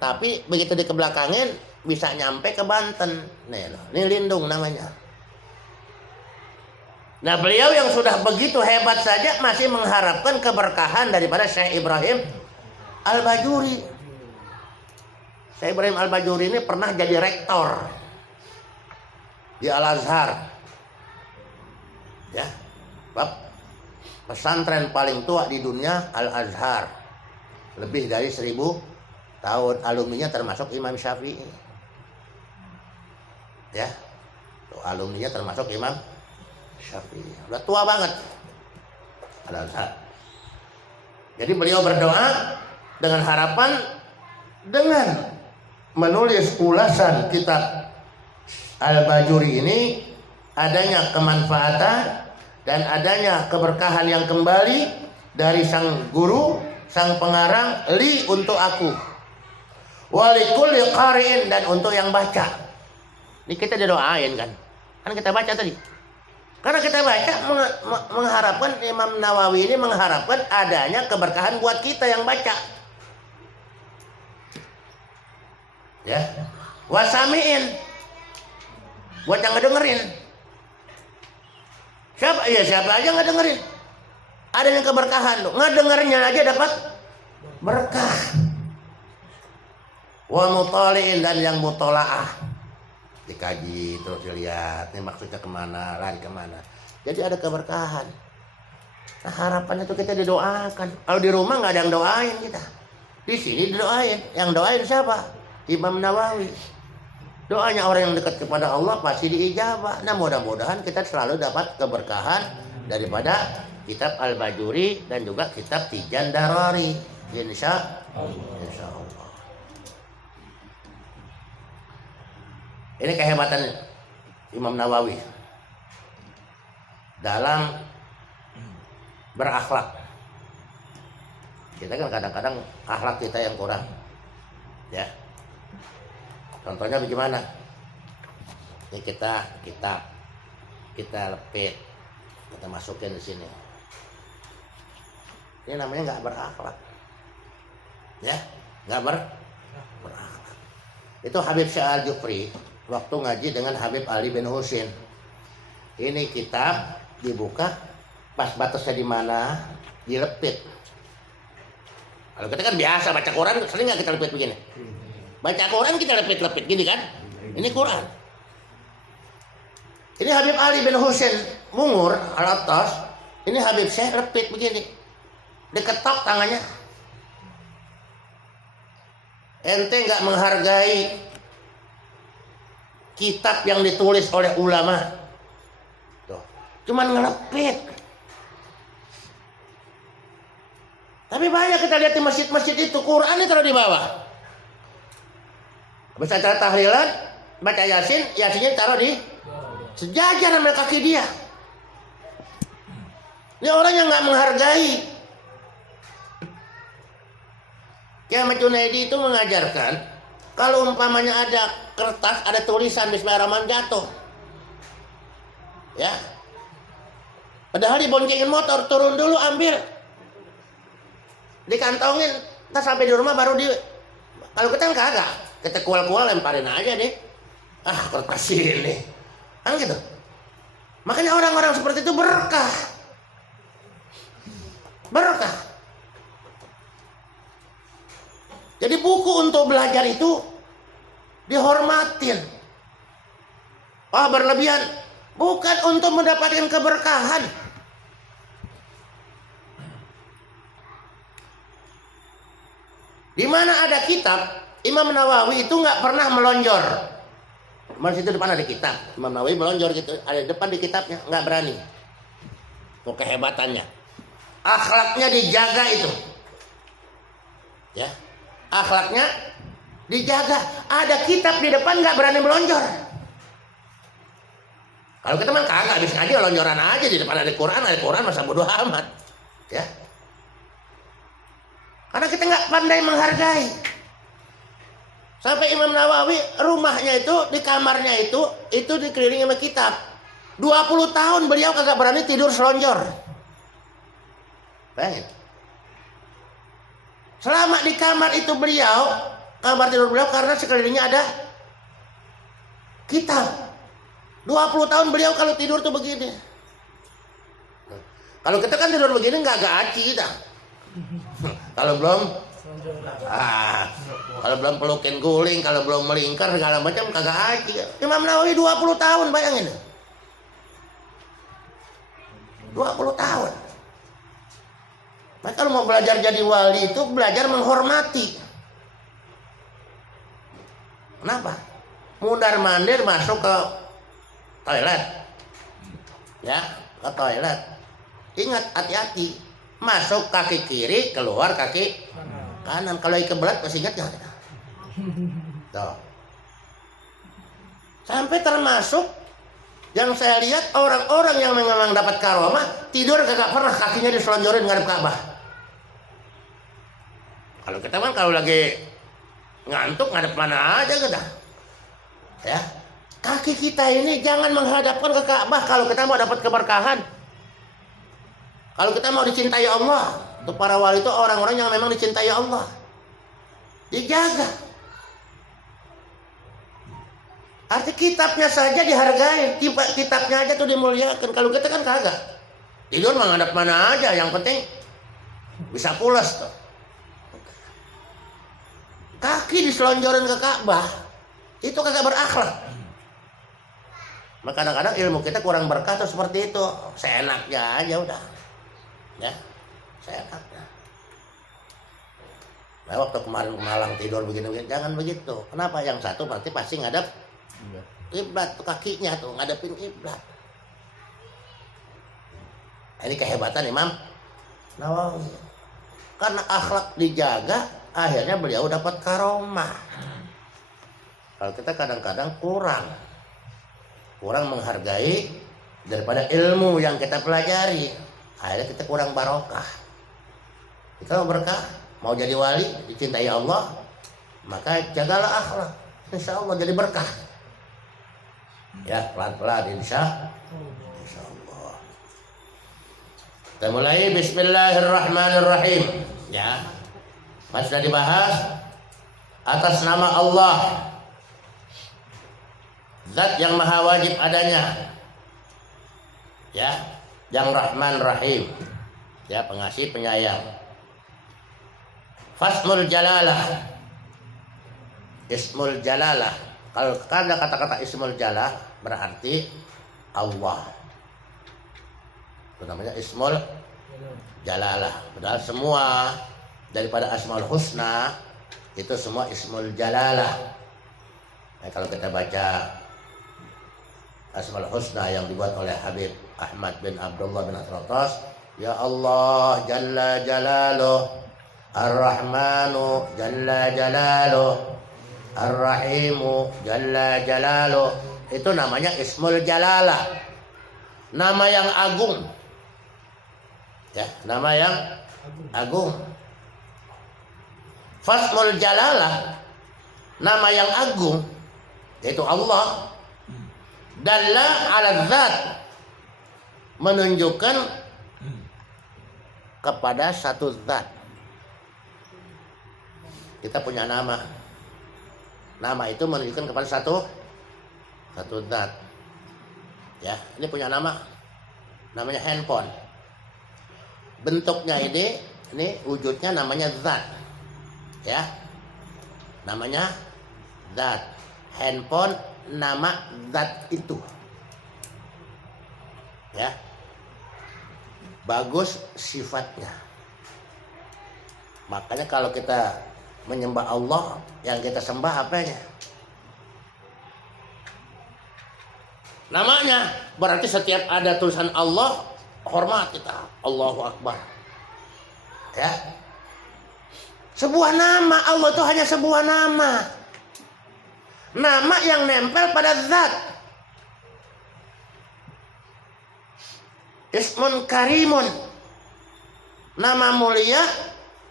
tapi begitu dikebelakangin bisa nyampe ke Banten. Nih, ini lindung namanya. Nah beliau yang sudah begitu hebat saja masih mengharapkan keberkahan daripada Syekh Ibrahim Al-Bajuri. Syekh Ibrahim Al-Bajuri ini pernah jadi rektor di Al-Azhar. Ya, pesantren paling tua di dunia Al-Azhar. Lebih dari 1000 tahun, alumninya termasuk Imam Syafi'i. Ya, alumninya termasuk Imam Syafi'i. Udah tua banget Al-Azhar. Jadi beliau berdoa dengan harapan dengan menulis ulasan kitab Al-Bajuri ini adanya kemanfaatan dan adanya keberkahan yang kembali dari sang guru, sang pengarang, li untuk aku, walikulli qari'in dan untuk yang baca. Ini kita didoain kan kita baca tadi. Karena kita baca mengharapkan, Imam Nawawi ini mengharapkan adanya keberkahan buat kita yang baca. Ya, wasamiin buat yang ngedengerin. Siapa aja ngedengerin. Adanya keberkahan loh. Ngedengernya aja dapat berkah. Wa mutaliin dan yang mutolaah. Dikaji terus dilihat ini maksudnya kemana, lari kemana. Jadi ada keberkahan. Nah, harapannya itu kita didoakan. Kalau di rumah nggak ada yang doain kita. Di sini didoain. Yang doain siapa? Imam Nawawi. Doanya orang yang dekat kepada Allah pasti diijabah. Nah, mudah-mudahan kita selalu dapat keberkahan daripada kitab Al-Bajuri dan juga kitab Tijan Darari. Insya Allah. Ini kehebatan Imam Nawawi dalam berakhlak. Kita kan kadang-kadang akhlak kita yang kurang. Ya. Contohnya bagaimana? Ini kita lepit, kita masukin di sini. Ini namanya nggak berakhlak. Ya, nggak berakhlak. Itu Habib Syah Al-Jufri waktu ngaji dengan Habib Ali bin Husin. Ini kitab dibuka, pas batasnya di mana, dilepit. Kalau kita kan biasa baca Quran, sering nggak kita lepit begini? Baca Quran kita lepit-lepit gini kan? Ini Quran. Ini Habib Ali bin Husin Mungur Al-Attas. Ini Habib Syekh lepit begini. Diketok tangannya. Ente nggak menghargai kitab yang ditulis oleh ulama. Tuh. Cuman ngelepit. Tapi banyak kita lihat di masjid-masjid itu Quran itu taruh di bawah. Habis acara tahlilan, baca Yasin, Yasinnya taruh di sejajar sama kaki dia. Ini orang yang nggak menghargai. Kiai Ahmad Junaidi itu mengajarkan kalau umpamanya ada kertas, ada tulisan Bismillahirrahmanirrahim jatuh, ya, padahal diboncengin motor, turun dulu ambil, dikantongin, kita sampai di rumah baru kalau kita kan kagak, kita kual-kual lemparin aja deh, kertas ini, kan gitu. Makanya orang-orang seperti itu berkah. Jadi buku untuk belajar itu dihormatin. Berlebihan bukan untuk mendapatkan keberkahan. Di mana ada kitab, Imam Nawawi itu nggak pernah melonjor. Mas itu depan ada kitab, Imam Nawawi melonjor gitu, ada depan di kitabnya, nggak berani. Itu kehebatannya. Akhlaknya dijaga itu. Ya. Akhlaknya dijaga. Ada kitab di depan nggak berani melonjor. Kalau kita mah kagak habis ngaji lonjoran aja di depan ada Quran masa bodoh amat. Ya. Karena kita nggak pandai menghargai. Sampai Imam Nawawi rumahnya itu di kamarnya itu dikelilingi sama kitab. 20 tahun beliau kagak berani tidur selonjor. Bayangin. Selama di kamar itu kamar tidur beliau karena sekelilingnya ada kitab. 20 tahun beliau kalau tidur tuh begini. Kalau kita kan tidur begini nggak aci kita. Kalau belum pelukin guling, kalau belum melingkar segala macam kagak aci. Imam Nawawi 20 tahun bayangin. 20 tahun. Nah, kalau mau belajar jadi wali itu belajar menghormati. Kenapa? Mundar-mandir masuk ke toilet. Ya, ke toilet. Ingat, hati-hati. Masuk kaki kiri, keluar kaki kanan. Kalau kebelat masih ingat nggak? Tuh. Sampai termasuk yang saya lihat orang-orang yang memang dapat karomah tidur kagak pernah kakinya diselonjorin ngadep Ka'bah. Kalau kita kan kalau lagi ngantuk ngadep mana aja kita. Ya. Kaki kita ini jangan menghadapkan ke Ka'bah kalau kita mau dapat keberkahan. Kalau kita mau dicintai Allah, untuk para wali itu orang-orang yang memang dicintai Allah. Dijaga. Arti kitabnya saja dihargai, kitabnya aja tuh dimuliakan. Kalau kita kan kagak. Tidur menghadap mana aja, yang penting bisa pulas tuh. Kaki diselonjorin ke Ka'bah, itu kagak berakhlak. Maka kadang-kadang ilmu kita kurang berkah tuh seperti itu. Seenaknya aja udah. Ya, seenaknya. Nah, waktu kemarin ke Malang tidur begini-begini, jangan begitu. Kenapa? Yang satu nanti pasti ngadep kiblat tuh, kakinya tuh ngadepin kiblat. Ini kehebatan Imam Nawawi. Karena akhlak dijaga, akhirnya beliau dapat karomah. Kalau kita kadang-kadang kurang menghargai daripada ilmu yang kita pelajari, akhirnya kita kurang barokah. Kita mau berkah, mau jadi wali, dicintai Allah, maka jagalah akhlak, insya Allah jadi berkah. Ya, pelan-pelan insya Allah. Kita mulai. Bismillahirrahmanirrahim. Ya, sudah dibahas atas nama Allah, Zat yang maha wajib adanya, ya, yang Rahman Rahim, ya, pengasih penyayang. Fasmul Jalalah, Ismul Jalalah. Kalau ada kata-kata Ismul Jalalah berarti Allah. Itu namanya Ismul Jalalah. Padahal semua daripada Asmaul Husna itu semua Ismul Jalalah. Nah, kalau kita baca Asmaul Husna yang dibuat oleh Habib Ahmad bin Abdullah bin Atratas, ya Allah Jalla Jalaluh, Ar-Rahmanu Jalla Jalaluh, Ar-Rahimu Jalla Jalaluh. Itu namanya Ismul Jalalah, nama yang agung. Ya, nama yang agung. Fasmul Jalalah, nama yang agung, yaitu Allah. Dalla ala zat, menunjukkan kepada satu zat. Kita punya nama. Nama itu menunjukkan kepada satu zat. Ya, ini punya nama. Namanya handphone. Bentuknya ini wujudnya namanya zat. Ya. Namanya zat. Handphone nama zat itu, ya, bagus sifatnya. Makanya kalau kita menyembah Allah, yang kita sembah apanya? Namanya. Berarti setiap ada tulisan Allah, hormat kita, Allahu Akbar, ya. Sebuah nama, Allah itu hanya sebuah nama. Nama yang nempel pada zat. Ismun karimun, nama mulia,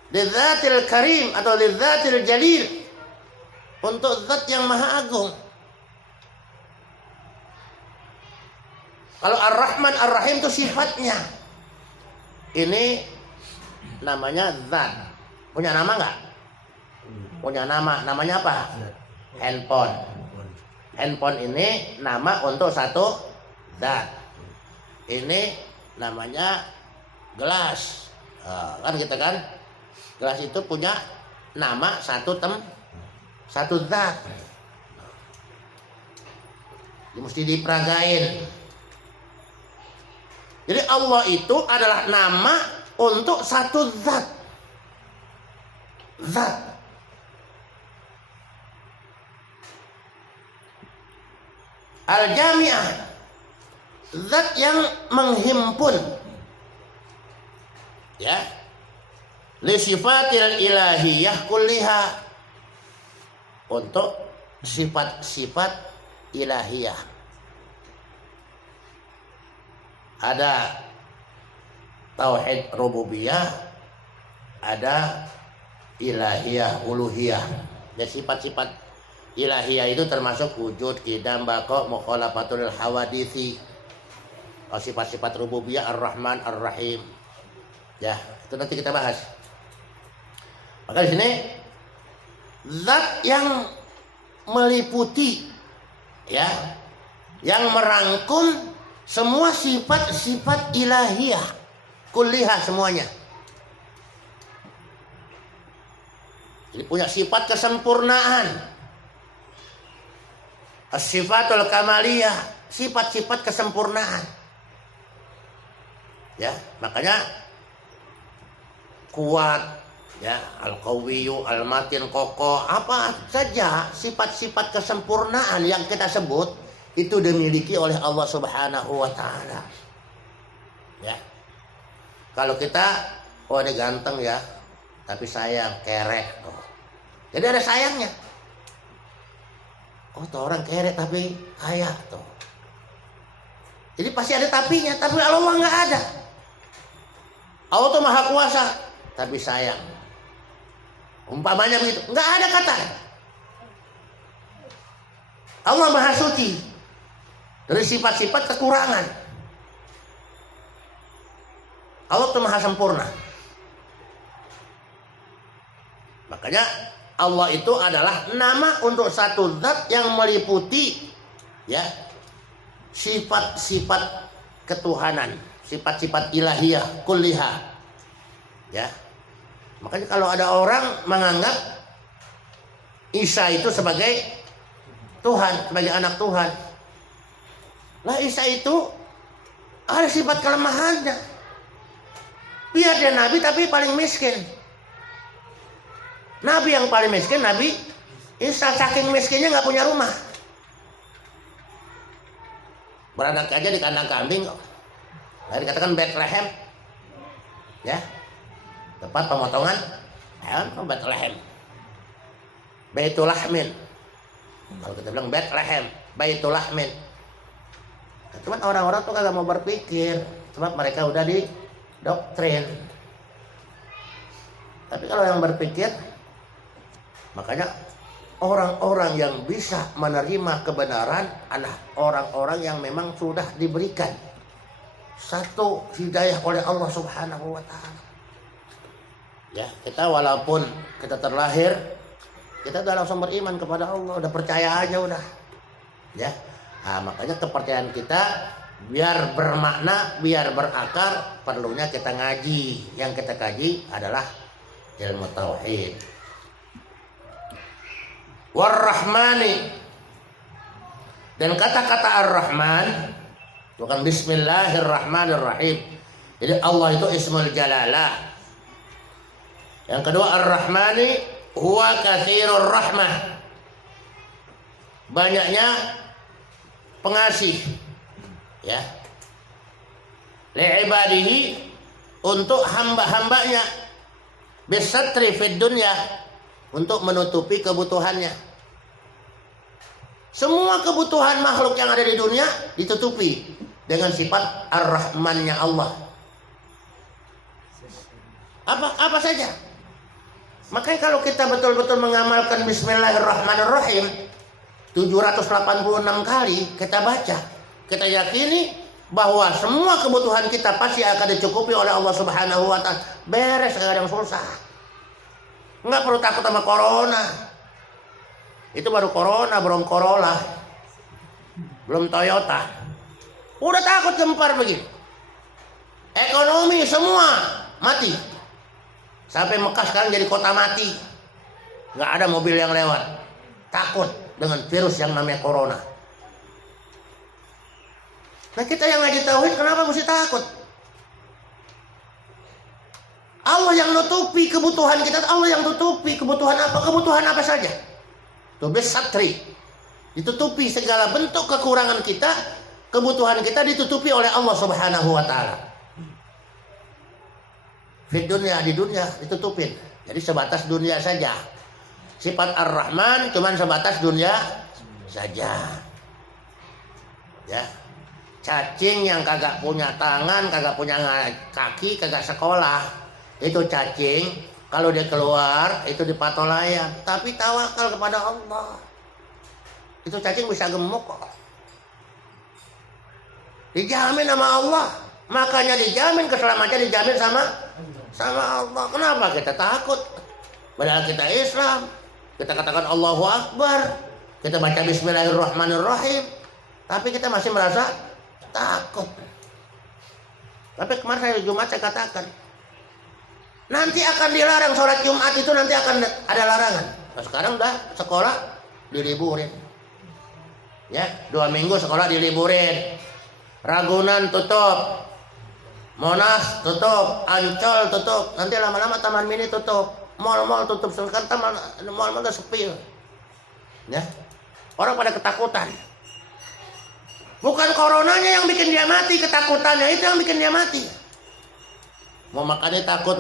lidzatil karim atau lidzatil jalil, untuk zat yang maha agung. Kalau Ar-Rahman Ar-Rahim itu sifatnya. Ini namanya zat. Punya nama enggak? Punya nama. Namanya apa? Handphone. Handphone ini nama untuk satu zat. Ini namanya gelas. Kan kita kan, gelas itu punya nama satu zat. Mesti diperagain. Jadi Allah itu adalah nama untuk satu zat. Zat. Al-Jami'ah, zat yang menghimpun, ya, li sifatil ilahiyah kulliha, untuk sifat-sifat ilahiyah. Ada tauhid rububiyah, ada ilahiyah, uluhiyah. Dan sifat-sifat ilahiyah itu termasuk wujud, qidam, baqa, mukhalafatul hawaditsi. Sifat-sifat rububiyah, ar-Rahman, ar-Rahim. Ya, itu nanti kita bahas. Maka di sini zat yang meliputi, ya, yang merangkum semua sifat-sifat ilahiyah, kullihah semuanya. Jadi punya sifat kesempurnaan. As-sifatul kamaliyah, sifat-sifat kesempurnaan. Ya, makanya kuat, ya, al-qawiyyu, al-matin, kokoh, apa saja sifat-sifat kesempurnaan yang kita sebut itu dimiliki oleh Allah Subhanahu wa taala. Ya. Kalau kita, oh ini ganteng ya, tapi sayang, kerek. Oh. Jadi ada sayangnya. Oh, tuh orang kerek tapi kaya tuh. Jadi pasti ada tapinya, tapi Allah nggak ada. Allah tuh maha kuasa, tapi sayang. Umpamanya begitu, nggak ada kata. Allah maha suci dari sifat-sifat kekurangan. Allah tuh maha sempurna. Makanya Allah itu adalah nama untuk satu zat yang meliputi, ya, sifat-sifat ketuhanan, sifat-sifat ilahiyah, kullihah. Ya. Makanya kalau ada orang menganggap Isa itu sebagai Tuhan, sebagai anak Tuhan. Lah Isa itu ada sifat kelemahannya. Biar dia nabi tapi paling miskin. Nabi yang paling miskin, Nabi Isa, saking miskinnya nggak punya rumah. Beranak aja di kandang kambing kok. Nah, dikatakan Bethlehem, ya, tempat pemotongan ayam, Bethlehem. Baitul Lahmin. Kalau kita bilang Bethlehem, Baitul Lahmin. Nah, cuman orang-orang tuh kagak mau berpikir, sebab mereka udah di doktrin. Tapi kalau yang berpikir, makanya orang-orang yang bisa menerima kebenaran adalah orang-orang yang memang sudah diberikan satu hidayah oleh Allah Subhanahu wa taala. Ya, kita walaupun kita terlahir, kita udah langsung beriman kepada Allah, udah percaya aja udah. Ya. Nah, makanya kepercayaan kita biar bermakna, biar berakar, perlunya kita ngaji. Yang kita kaji adalah ilmu tauhid. War-Rahmani, dan kata-kata Ar-Rahman bukan Bismillahirrahmanirrahim. Jadi Allah itu Ismul Jalalah. Yang kedua Ar-Rahmani huwa katsirur rahmah, banyaknya pengasih, ya, li'ibadihi, untuk hamba-hambanya, bisatri fid dunya, untuk menutupi kebutuhannya. Semua kebutuhan makhluk yang ada di dunia ditutupi dengan sifat Ar-Rahmannya Allah. Apa saja. Makanya kalau kita betul-betul mengamalkan Bismillahirrahmanirrahim 786 kali kita baca, kita yakini bahwa semua kebutuhan kita pasti akan dicukupi oleh Allah Subhanahu wa taala. Beres, gak ada yang susah. Nggak perlu takut sama corona. Itu baru corona, belum Corolla, belum Toyota. Udah takut gempar begini. Ekonomi semua mati. Sampai Mekah sekarang jadi kota mati. Nggak ada mobil yang lewat. Takut dengan virus yang namanya corona. Nah, kita yang ngaji tauhid kenapa mesti takut? Allah yang nutupi kebutuhan kita, Allah yang tutupi kebutuhan apa? Kebutuhan apa saja? Tubis satri. Ditutupi segala bentuk kekurangan kita, kebutuhan kita ditutupi oleh Allah Subhanahu wa taala. Di dunia ditutupin. Jadi sebatas dunia saja. Sifat Ar-Rahman cuman sebatas dunia saja. Ya. Cacing yang kagak punya tangan, kagak punya kaki, kagak sekolah. Itu cacing Kalau dia keluar itu di patolayan, tapi tawakal kepada Allah. Itu cacing bisa gemuk kok. Dijamin sama Allah. Makanya dijamin keselamatannya dijamin sama Allah. Kenapa kita takut? Padahal kita Islam. Kita katakan Allahu Akbar. Kita baca Bismillahirrahmanirrahim. Tapi kita masih merasa takut. Tapi kemarin hari Jumat saya katakan, nanti akan dilarang sholat Jumat itu, nanti akan ada larangan. Nah, sekarang udah sekolah diliburin. Ya, 2 minggu sekolah diliburin. Ragunan tutup, Monas tutup, Ancol tutup, nanti lama-lama Taman Mini tutup, mal-mal tutup, sekarang mal-mal udah sepi. Ya, orang pada ketakutan. Bukan coronanya yang bikin dia mati, ketakutannya itu yang bikin dia mati. Mau makannya takut,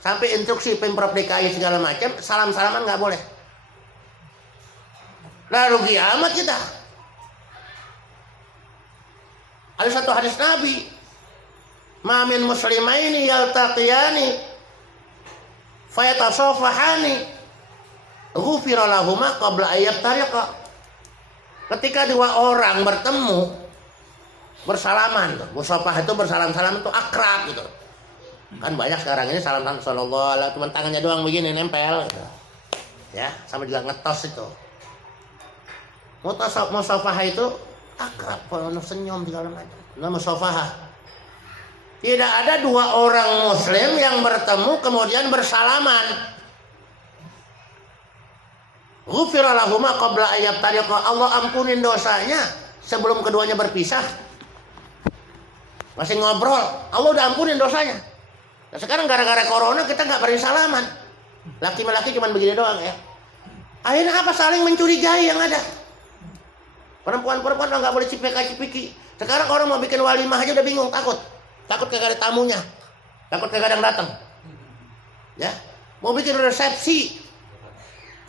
sampai instruksi Pemprov DKI segala macam, salam-salaman nggak boleh. Lah rugi amat kita. Ada satu hadis Nabi, ma min muslimaini yaltaqiyani fayatasafahani ghufira lahuma qabla ayyabtariqa. Ketika 2 orang bertemu bersalaman, musafah itu bersalam-salam itu akrab gitu. Kan banyak sekarang ini salam sallallahu alaihi, cuma tangannya doang begini nempel gitu. Ya, sama juga ngetos itu. Musafah itu akrab, penuh senyum segala macam. Nama musafah. Tidak ada 2 orang muslim yang bertemu kemudian bersalaman. Ghufira lahuma qabla ayyabtariqa. Allah ampunin dosanya sebelum keduanya berpisah. Masih ngobrol, Allah udah ampunin dosanya. Nah, sekarang gara-gara corona kita nggak berani salaman. Laki-laki cuma begini doang ya. Akhirnya apa? Saling mencurigai yang ada. Perempuan-perempuan nggak boleh cipika-cipiki. Sekarang orang mau bikin walimah aja udah bingung, takut kagak ada tamunya, takut kagak ada yang datang. Ya, mau bikin resepsi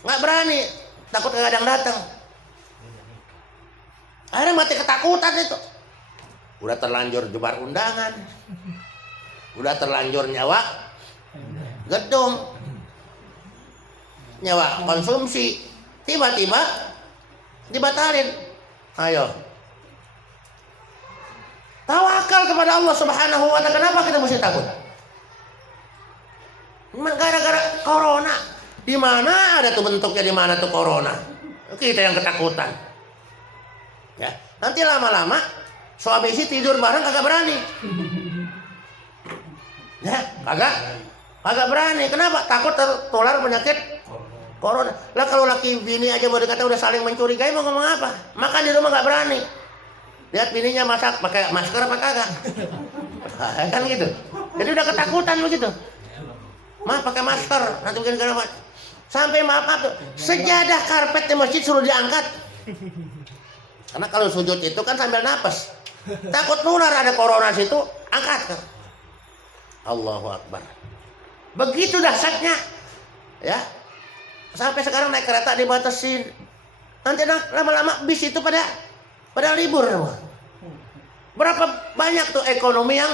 nggak berani, takut kagak ada yang datang. Akhirnya mati ketakutan itu. Udah terlanjur jebar undangan, udah terlanjur nyawa gedung, nyawa konsumsi, tiba-tiba dibatalin. Ayo, tawakal kepada Allah Subhanahu wa Ta'ala. Kenapa kita mesti takut? Gara-gara corona. Di mana ada tuh bentuknya, di mana tuh corona? Kita yang ketakutan. Ya, nanti lama-lama suami istri tidur bareng kagak berani. Ya, kagak berani. Kenapa? Takut tertular penyakit corona. Lah kalau laki bini aja boleh kata udah saling mencurigai, mau ngomong apa? Makan di rumah nggak berani. Lihat bininya masak pakai masker apa kagak? Kan gitu. Jadi udah ketakutan begitu. Maaf pakai masker, nanti bikin kenapa? Sampai maaf tuh, sejadah karpet di masjid suruh diangkat. Karena kalau sujud itu kan sambil napas. Takut nular, ada corona situ, angkat. Allahu Akbar. Begitu dahsyatnya. Ya. Sampai sekarang naik kereta dibatasin. Nanti lama-lama bis itu pada libur. Berapa banyak tuh ekonomi yang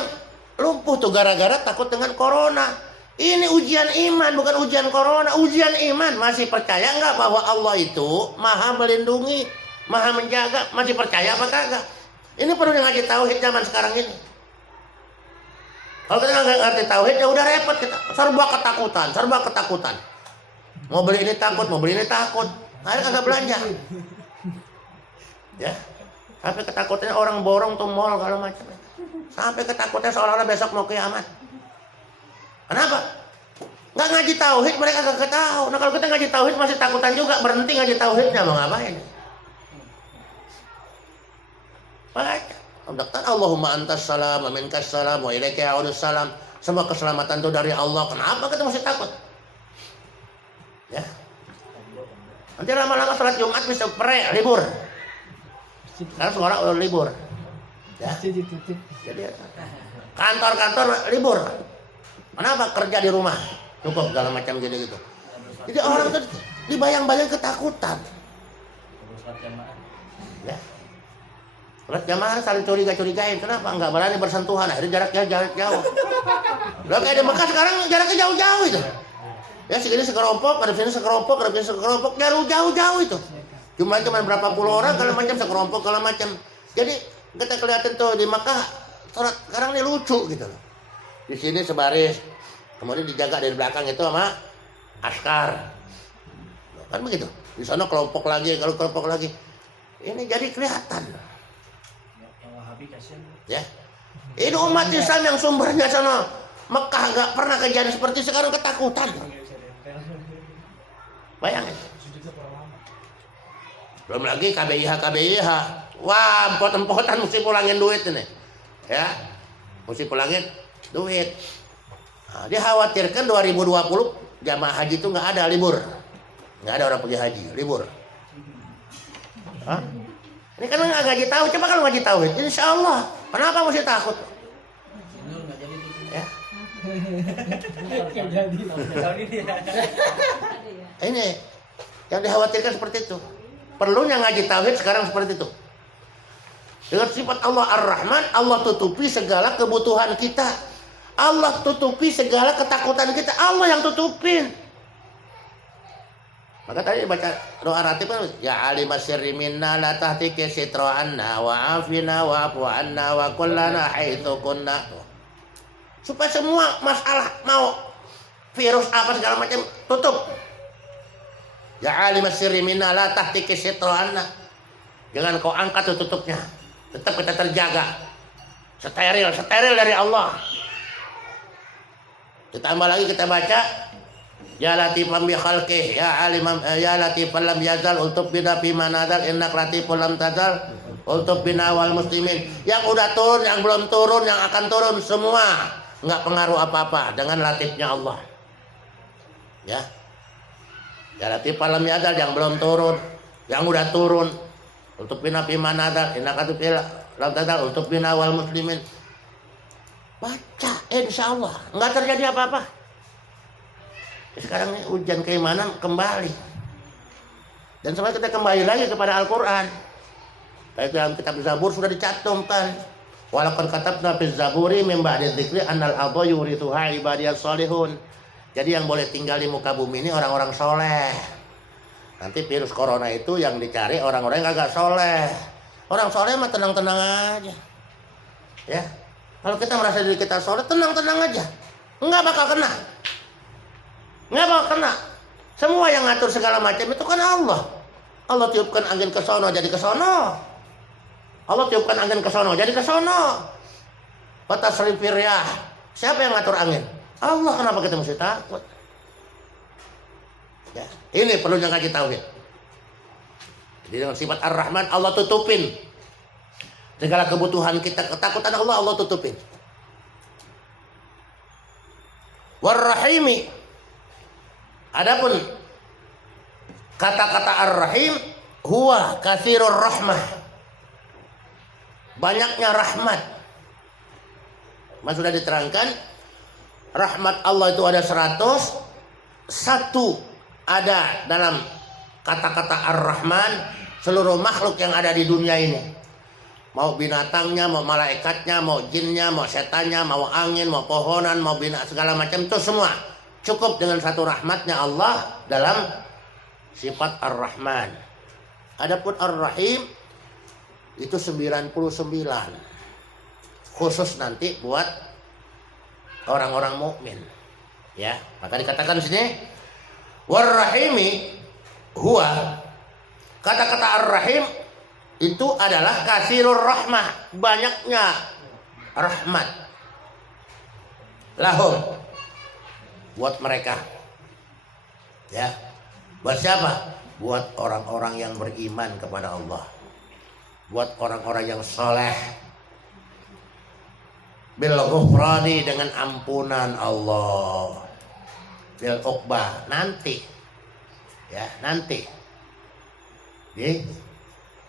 lumpuh tuh gara-gara takut dengan corona. Ini ujian iman, bukan ujian corona, ujian iman. Masih percaya nggak bahwa Allah itu maha melindungi, maha menjaga? Masih percaya apa kagak? Ini perlu ngaji tauhid zaman sekarang ini. Kalau kita nggak ngerti tauhid ya udah repot kita. Serba ketakutan. Mau beli ini takut, akhirnya kagak belanja. Ya, sampai ketakutannya orang borong tuh mall kalau macam. Sampai ketakutannya seolah-olah besok mau kiamat. Kenapa? Nggak ngaji tauhid, mereka kagak tahu. Nah kalau kita ngaji tauhid masih takutan juga, berhenti ngaji tauhidnya mau ngapain? Baca. Allahumma antas salam, wa minkas salam, wa ilaika ya'udus salam. Semua keselamatan itu dari Allah. Kenapa kita masih takut? Ya. Nanti lama-lama sholat Jumat bisa libur. Sekarang sekolah udah libur. Ya. Jadi kantor-kantor libur. Kenapa? Kerja di rumah. Cukup segala macam gitu. Jadi orang tuh dibayang-bayang ketakutan. Ya. Sholat jamaah saling curiga-curigain. Kenapa? Enggak berani bersentuhan. Akhirnya jarak jauh. Lah kayak di Mekah sekarang jaraknya jauh-jauh itu. Ya segini sekelompok, ada sini sekelompok, ada sini sekelompok, jauh-jauh itu. Cuma berapa puluh orang kalau macam sekelompok kalau macam. Jadi kita kelihatan tuh di Mekah sholat sekarang ini lucu gitu loh. Di sini sebaris, kemudian dijaga dari belakang itu sama askar. Kan begitu. Di sana kelompok lagi, kalau kelompok lagi. Ini jadi kelihatan. Ya. Ini umat Islam yang sumbernya sana Mekah nggak pernah kejadian seperti sekarang ketakutan. Bayangin. Belum lagi KBIH. Wah, empot-empotan mesti pulangin duit ini. Ya. Mesti pulangin duit. Nah, dia khawatirkan 2020 jamaah haji itu nggak ada libur. Nggak ada orang pergi haji, libur. Hah? Ini kan nggak ngaji tauhid, coba kalau ngaji tauhid, insya Allah. Kenapa mesti takut? Ya. Ini yang dikhawatirkan seperti itu. Perlunya ngaji tauhid sekarang seperti itu. Dengan sifat Allah Ar-Rahman, Allah tutupi segala kebutuhan kita. Allah tutupi segala ketakutan kita. Allah yang tutupin. Maka tadi baca doa ratib kan, ya alimas sirri minna la tahtiki sitra anna wa afina wa afu anna wa kullana haitsu kunna. Supaya semua masalah mau virus apa segala macam tutup. Ya alimas sirri minna la tahtiki sitra anna. Jangan kau angkat tutupnya. Tetap kita terjaga. Steril dari Allah. Ditambah lagi kita baca ya latifan bi khalqih ya alimam ya latifan lam yazal untuk bina fi manazal innak latifun lam tazal untuk bina wal muslimin. Yang udah turun, yang belum turun, yang akan turun semua enggak pengaruh apa-apa dengan latifnya Allah. Ya. Ya latifan lam yazal yang belum turun, yang udah turun untuk bina fi manazal innak latifun lam tazal untuk bina wal muslimin. Baca insyaallah enggak terjadi apa-apa. Sekarang ini ujian keimanan kembali. Dan setelah kita kembali lagi kepada Al-Quran. Baik dalam kitab Zabur sudah dicantumkan. Walaupun katabna fi Zaburi min ba'di dzikri annal ardha yurithuha ibadiyas salihun. Jadi yang boleh tinggal di muka bumi ini orang-orang soleh. Nanti virus corona itu yang dicari orang-orang yang agak soleh. Orang soleh mah tenang-tenang aja. Ya. Kalau kita merasa diri kita soleh, tenang-tenang aja. Enggak bakal kena. Nggak bakal kena. Semua yang ngatur segala macam itu kan Allah. Allah tiupkan angin ke sono jadi ke sono. Allah tiupkan angin ke sono jadi ke sono. Batasrif riyah. Siapa yang ngatur angin? Allah. Kenapa kita mesti takut? Ya, ini perlunya ngaji tauhid. Jadi dengan sifat Ar-Rahman Allah tutupin segala kebutuhan kita, ketakutan Allah tutupin. War-Rahimi. Adapun kata-kata Ar-Rahim huwa katsirur rahmah. Banyaknya rahmat. Mas sudah diterangkan rahmat Allah itu ada 100. Satu ada dalam kata-kata Ar-Rahman seluruh makhluk yang ada di dunia ini. Mau binatangnya, mau malaikatnya, mau jinnya, mau setannya, mau angin, mau pohonan, mau segala macam itu semua cukup dengan satu rahmatnya Allah dalam sifat Ar-Rahman. Adapun Ar-Rahim itu 99. Khusus nanti buat orang-orang mukmin. Ya, maka dikatakan di sini War-Rahimi huwa. Kata-kata Ar-Rahim itu adalah katsirur rahmah, banyaknya rahmat. Lahum buat mereka. Ya. Buat siapa? Buat orang-orang yang beriman kepada Allah. Buat orang-orang yang soleh. Bil ghufrani dengan ampunan Allah. Bil uqbah nanti. Ya, nanti. Di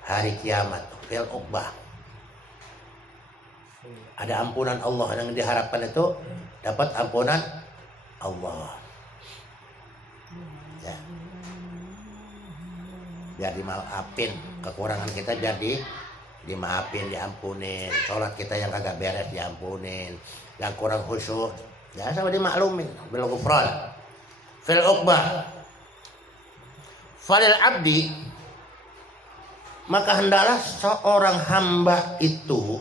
hari kiamat, bil uqbah. Ada ampunan Allah yang diharapkan itu dapat ampunan Allah. Ya. Biar dimaafin kekurangan kita, biar dimaafin, diampunin. Sholat kita yang kagak beres diampunin, yang kurang khusyuk ya sama dimaklumin. Bil ghufran fil uqbah falil abdi, maka hendaklah seorang hamba itu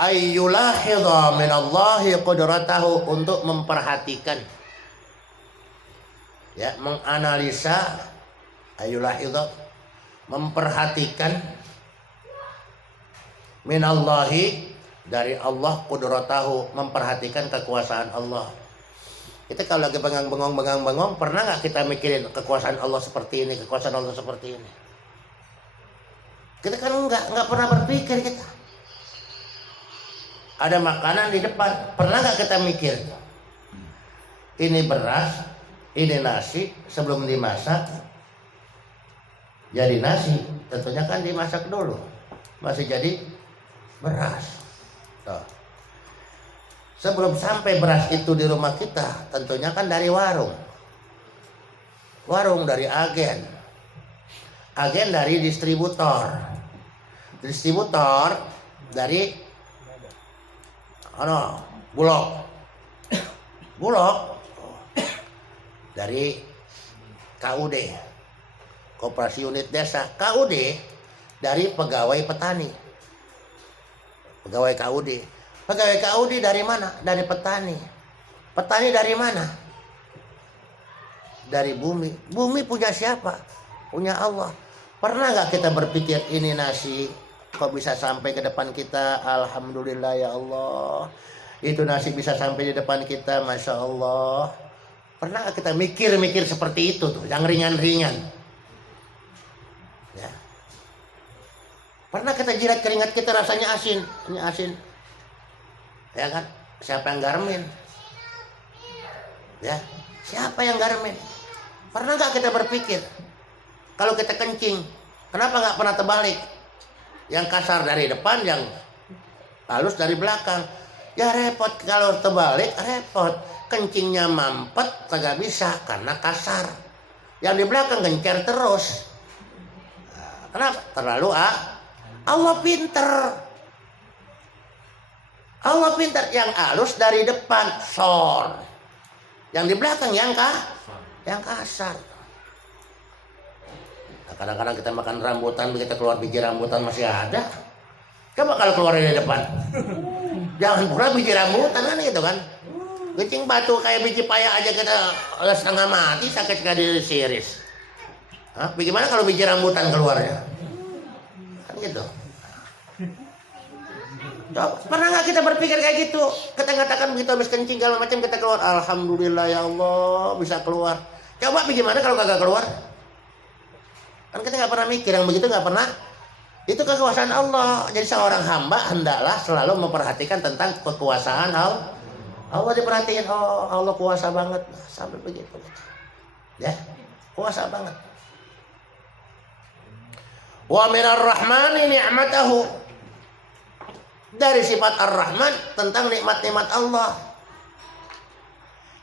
ayyulahidha minallahi qudratahu, untuk memperhatikan, ya, menganalisa, ayyulahidha, memperhatikan, minallahi, dari Allah, qudratahu, memperhatikan kekuasaan Allah. Kita kalau lagi bengong, pernah nggak kita mikirin kekuasaan Allah seperti ini, kekuasaan Allah seperti ini? Kita kan nggak pernah berpikir kita. Ada makanan di depan, pernah nggak kita mikir? Ini beras, ini nasi, sebelum dimasak jadi nasi, tentunya kan dimasak dulu, masih jadi beras. Tuh. Sebelum sampai beras itu di rumah kita, tentunya kan dari warung, dari agen dari distributor dari bulog dari KUD, Koperasi Unit Desa. KUD dari pegawai petani, pegawai KUD dari mana? Dari petani. Petani dari mana? Dari bumi. Bumi punya siapa? Punya Allah. Pernah nggak kita berpikir ini nasi kok bisa sampai ke depan kita? Alhamdulillah ya Allah. Itu nasi bisa sampai di depan kita, Masya Allah. Pernah nggak kita mikir seperti itu tuh, yang ringan-ringan? Ya. Pernah kita jilat keringat kita rasanya asin, ini asin. Ya kan? Siapa yang garemin? Ya, siapa yang garemin? Pernah nggak kita berpikir kalau kita kencing, kenapa nggak pernah terbalik? Yang kasar dari depan, yang halus dari belakang. Ya repot kalau terbalik, repot. Kencingnya mampet, kagak bisa karena kasar. Yang di belakang gencer terus. Kenapa? Terlalu Allah pinter. Allah pintar, yang halus dari depan, sor. Yang di belakang yang kasar. Nah, kadang-kadang kita makan rambutan, kita keluar biji rambutan masih ada. Coba kalau keluar dari depan. Jangan pura biji rambutan kan gitu kan. Kencing batu kayak biji paya aja kita setengah mati, sakit sekali siris. Hah? Bagaimana kalau biji rambutan keluarnya? Kan gitu. Pernah nggak kita berpikir kayak gitu? Kita katakan begitu habis kencing kalau macam kita keluar, alhamdulillah ya Allah bisa keluar. Coba bagaimana kalau kagak keluar? Kan kita nggak pernah mikir yang begitu, nggak pernah. Itu kekuasaan Allah. Jadi seorang hamba hendaklah selalu memperhatikan tentang kekuasaan Allah. Allah diperhatiin, oh Allah kuasa banget sampai begitu. Ya, kuasa banget. Wa minar rahmani ni'matahu. Dari sifat Ar-Rahman tentang nikmat-nikmat Allah.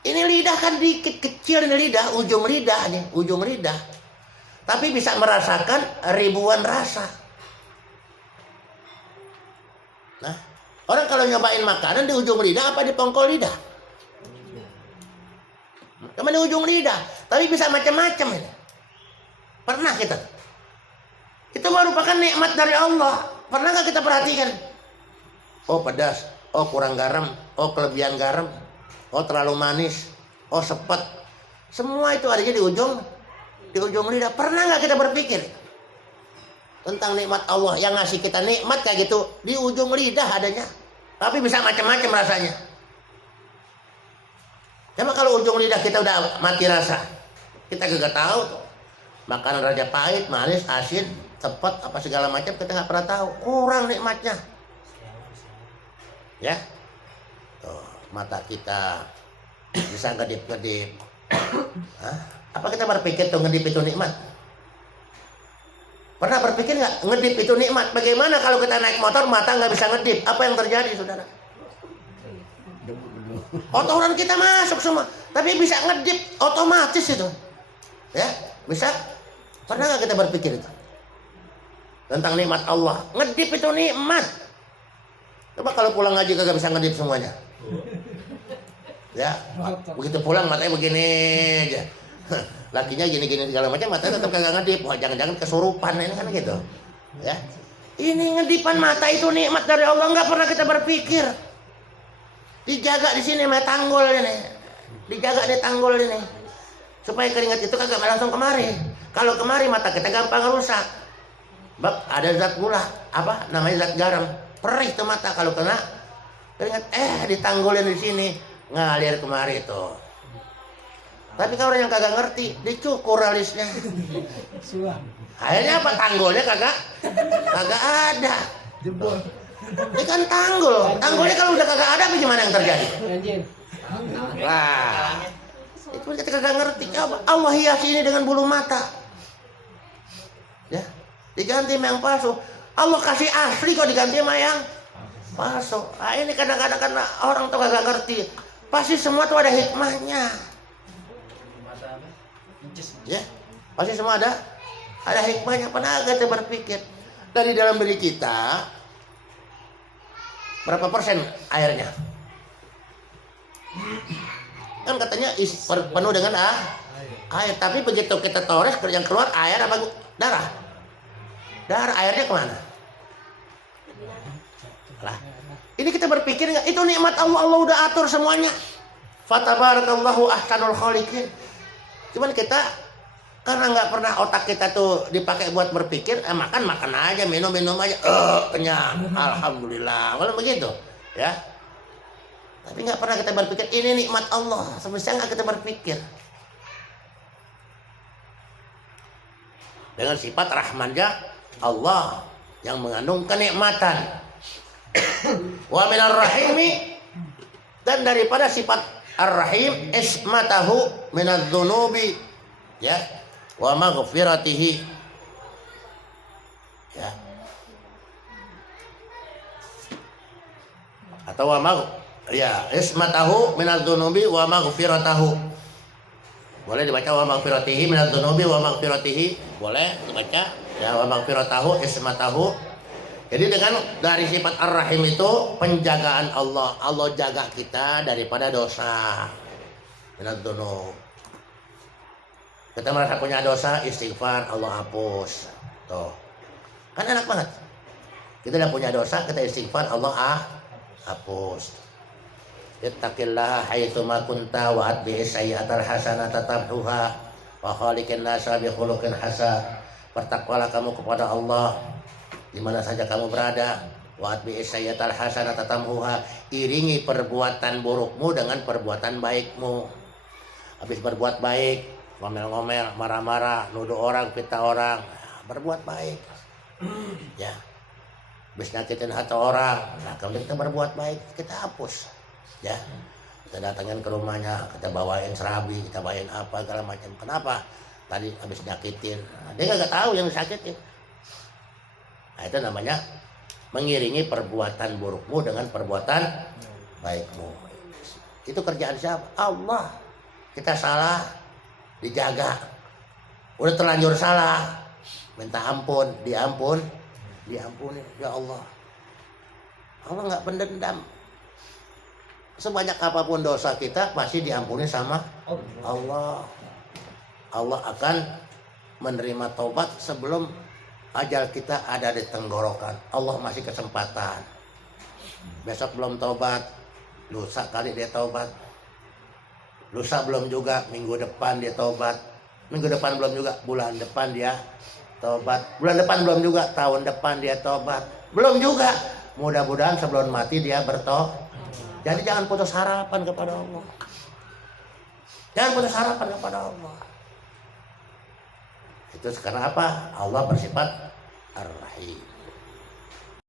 Ini lidah kan dikit kecil, ini lidah, ujung lidah. Tapi bisa merasakan ribuan rasa. Nah, orang kalau nyobain makanan di ujung lidah apa di pongkol lidah? Cuma di ujung lidah, tapi bisa macam-macam ini. Pernah kita? Itu merupakan nikmat dari Allah. Pernah nggak kita perhatikan? Oh pedas, oh kurang garam, oh kelebihan garam, oh terlalu manis, oh sepet. Semua itu adanya di ujung lidah. Pernah nggak kita berpikir tentang nikmat Allah yang ngasih kita nikmat kayak gitu di ujung lidah adanya? Tapi bisa macam-macam rasanya. Cuma kalau ujung lidah kita udah mati rasa, kita gak tahu tuh. Makanan raja pahit, manis, asin, sepet, apa segala macam kita nggak pernah tahu. Kurang nikmatnya. Ya, tuh, mata kita bisa ngedip-ngedip. Apa kita berpikir tuh ngedip itu nikmat? Pernah berpikir nggak ngedip itu nikmat? Bagaimana kalau kita naik motor mata nggak bisa ngedip? Apa yang terjadi, saudara? Kotoran kita masuk semua, tapi bisa ngedip otomatis itu. Ya, bisa. Pernah nggak kita berpikir itu? tentang nikmat Allah. Ngedip itu nikmat. Coba kalau pulang ngaji kagak bisa ngedip semuanya. Ya, begitu pulang matanya begini aja. Lakinya gini-gini segala macam, matanya tetap kagak ngedip. Wah, jangan-jangan kesurupan ini kan gitu. Ya. Ini ngedipan mata itu nikmat dari Allah, nggak pernah kita berpikir. Dijaga di sini sama tanggul ini. Dijaga di tanggul ini. Supaya keringat itu kagak langsung kemari. Kalau kemari mata kita gampang rusak. Bab ada zat gula, apa namanya zat garam. Perih tuh mata kalau kena keringat, ditanggulin di sini ngalir kemari itu. Tapi kalau orang yang kagak ngerti, dicukur alisnya. Akhirnya apa, tanggulnya kagak ada. Ini kan tanggulnya kalau udah kagak ada, apa gimana yang terjadi? Wah, itu kita kagak ngerti. Allah hiasi ini dengan bulu mata. Ya, diganti sama yang palsu. Allah kasih asli kok diganti sama yang palsu. Nah, ini kadang-kadang karena orang tuh kagak ngerti. Pasti semua tuh ada hikmahnya. Ya, pasti semua ada hikmahnya. Pernah kita berpikir dari dalam diri kita berapa persen airnya? Kan katanya penuh dengan air, tapi begitu kita tores yang keluar air apa darah? Darah, airnya kemana? Lah, ini kita berpikir nggak? Itu nikmat Allah, Allah udah atur semuanya. Fatabarakallahu ahsanul khaliqin. Cuman kita karena nggak pernah otak kita tuh dipakai buat berpikir, makan aja, minum aja, kenyang, alhamdulillah, kalau begitu, ya. Tapi nggak pernah kita berpikir ini nikmat Allah, semestinya nggak kita berpikir. Dengan sifat rahmannya Allah yang mengandung kenikmatan. Wa minar rahimi, dan daripada sifat ar-rahim ismatahu minadz-dzunubi, ya, wa maghfiratihi, ya, atau ismatahu minadz-dzunubi wa maghfiratahu. Boleh dibaca wa maghfiratihi minadz-dzunubi wa maghfiratihi, boleh dibaca ya, wa maghfiratahu ismatahu. Jadi dengan dari sifat ar-rahim itu penjagaan Allah. Allah jaga kita daripada dosa. Minadz-dzunub. Kita merasa punya dosa, istighfar, Allah hapus. Tuh. Kan enak banget. Kita udah punya dosa, kita istighfar, Allah hapus. Ittaqillaha haitsu ma kunta wa atbi'is sayyi'atal hasanata tamhuha wa khaliqin nasa bi khuluqin hasan. Bertakwalah kamu kepada Allah di mana saja kamu berada. Wa atbi'is sayyi'atal hasanata tamhuha. Iringi perbuatan burukmu dengan perbuatan baikmu. Habis berbuat baik, ngomel-ngomel, marah-marah, nuduh orang, fitnah orang, berbuat baik. Ya. Habis nyakitin hati orang, nah kalau kita berbuat baik, kita hapus. Ya, kita datangin ke rumahnya, kita bawain serabi, kita bawain apa segala macam. Kenapa? Tadi habis nyakitin, dia nggak tahu yang disakitin. Nah, itu namanya mengiringi perbuatan burukmu dengan perbuatan baikmu. Itu kerjaan siapa? Allah. Kita salah, dijaga. Udah terlanjur salah, minta ampun, diampuni. Ya Allah. Allah nggak pendendam. Sebanyak apapun dosa kita pasti diampuni sama Allah. Allah akan menerima taubat sebelum ajal kita ada di tenggorokan. Allah masih kesempatan. Besok belum taubat, lusa kali dia taubat. Lusa belum juga, minggu depan dia taubat. Minggu depan belum juga, bulan depan dia taubat. Bulan depan belum juga, tahun depan dia taubat. Belum juga. Mudah-mudahan sebelum mati dia bertobat. Jadi jangan putus harapan kepada Allah. Jangan putus harapan kepada Allah. Itu sekarang apa? Allah bersifat Ar-Rahim.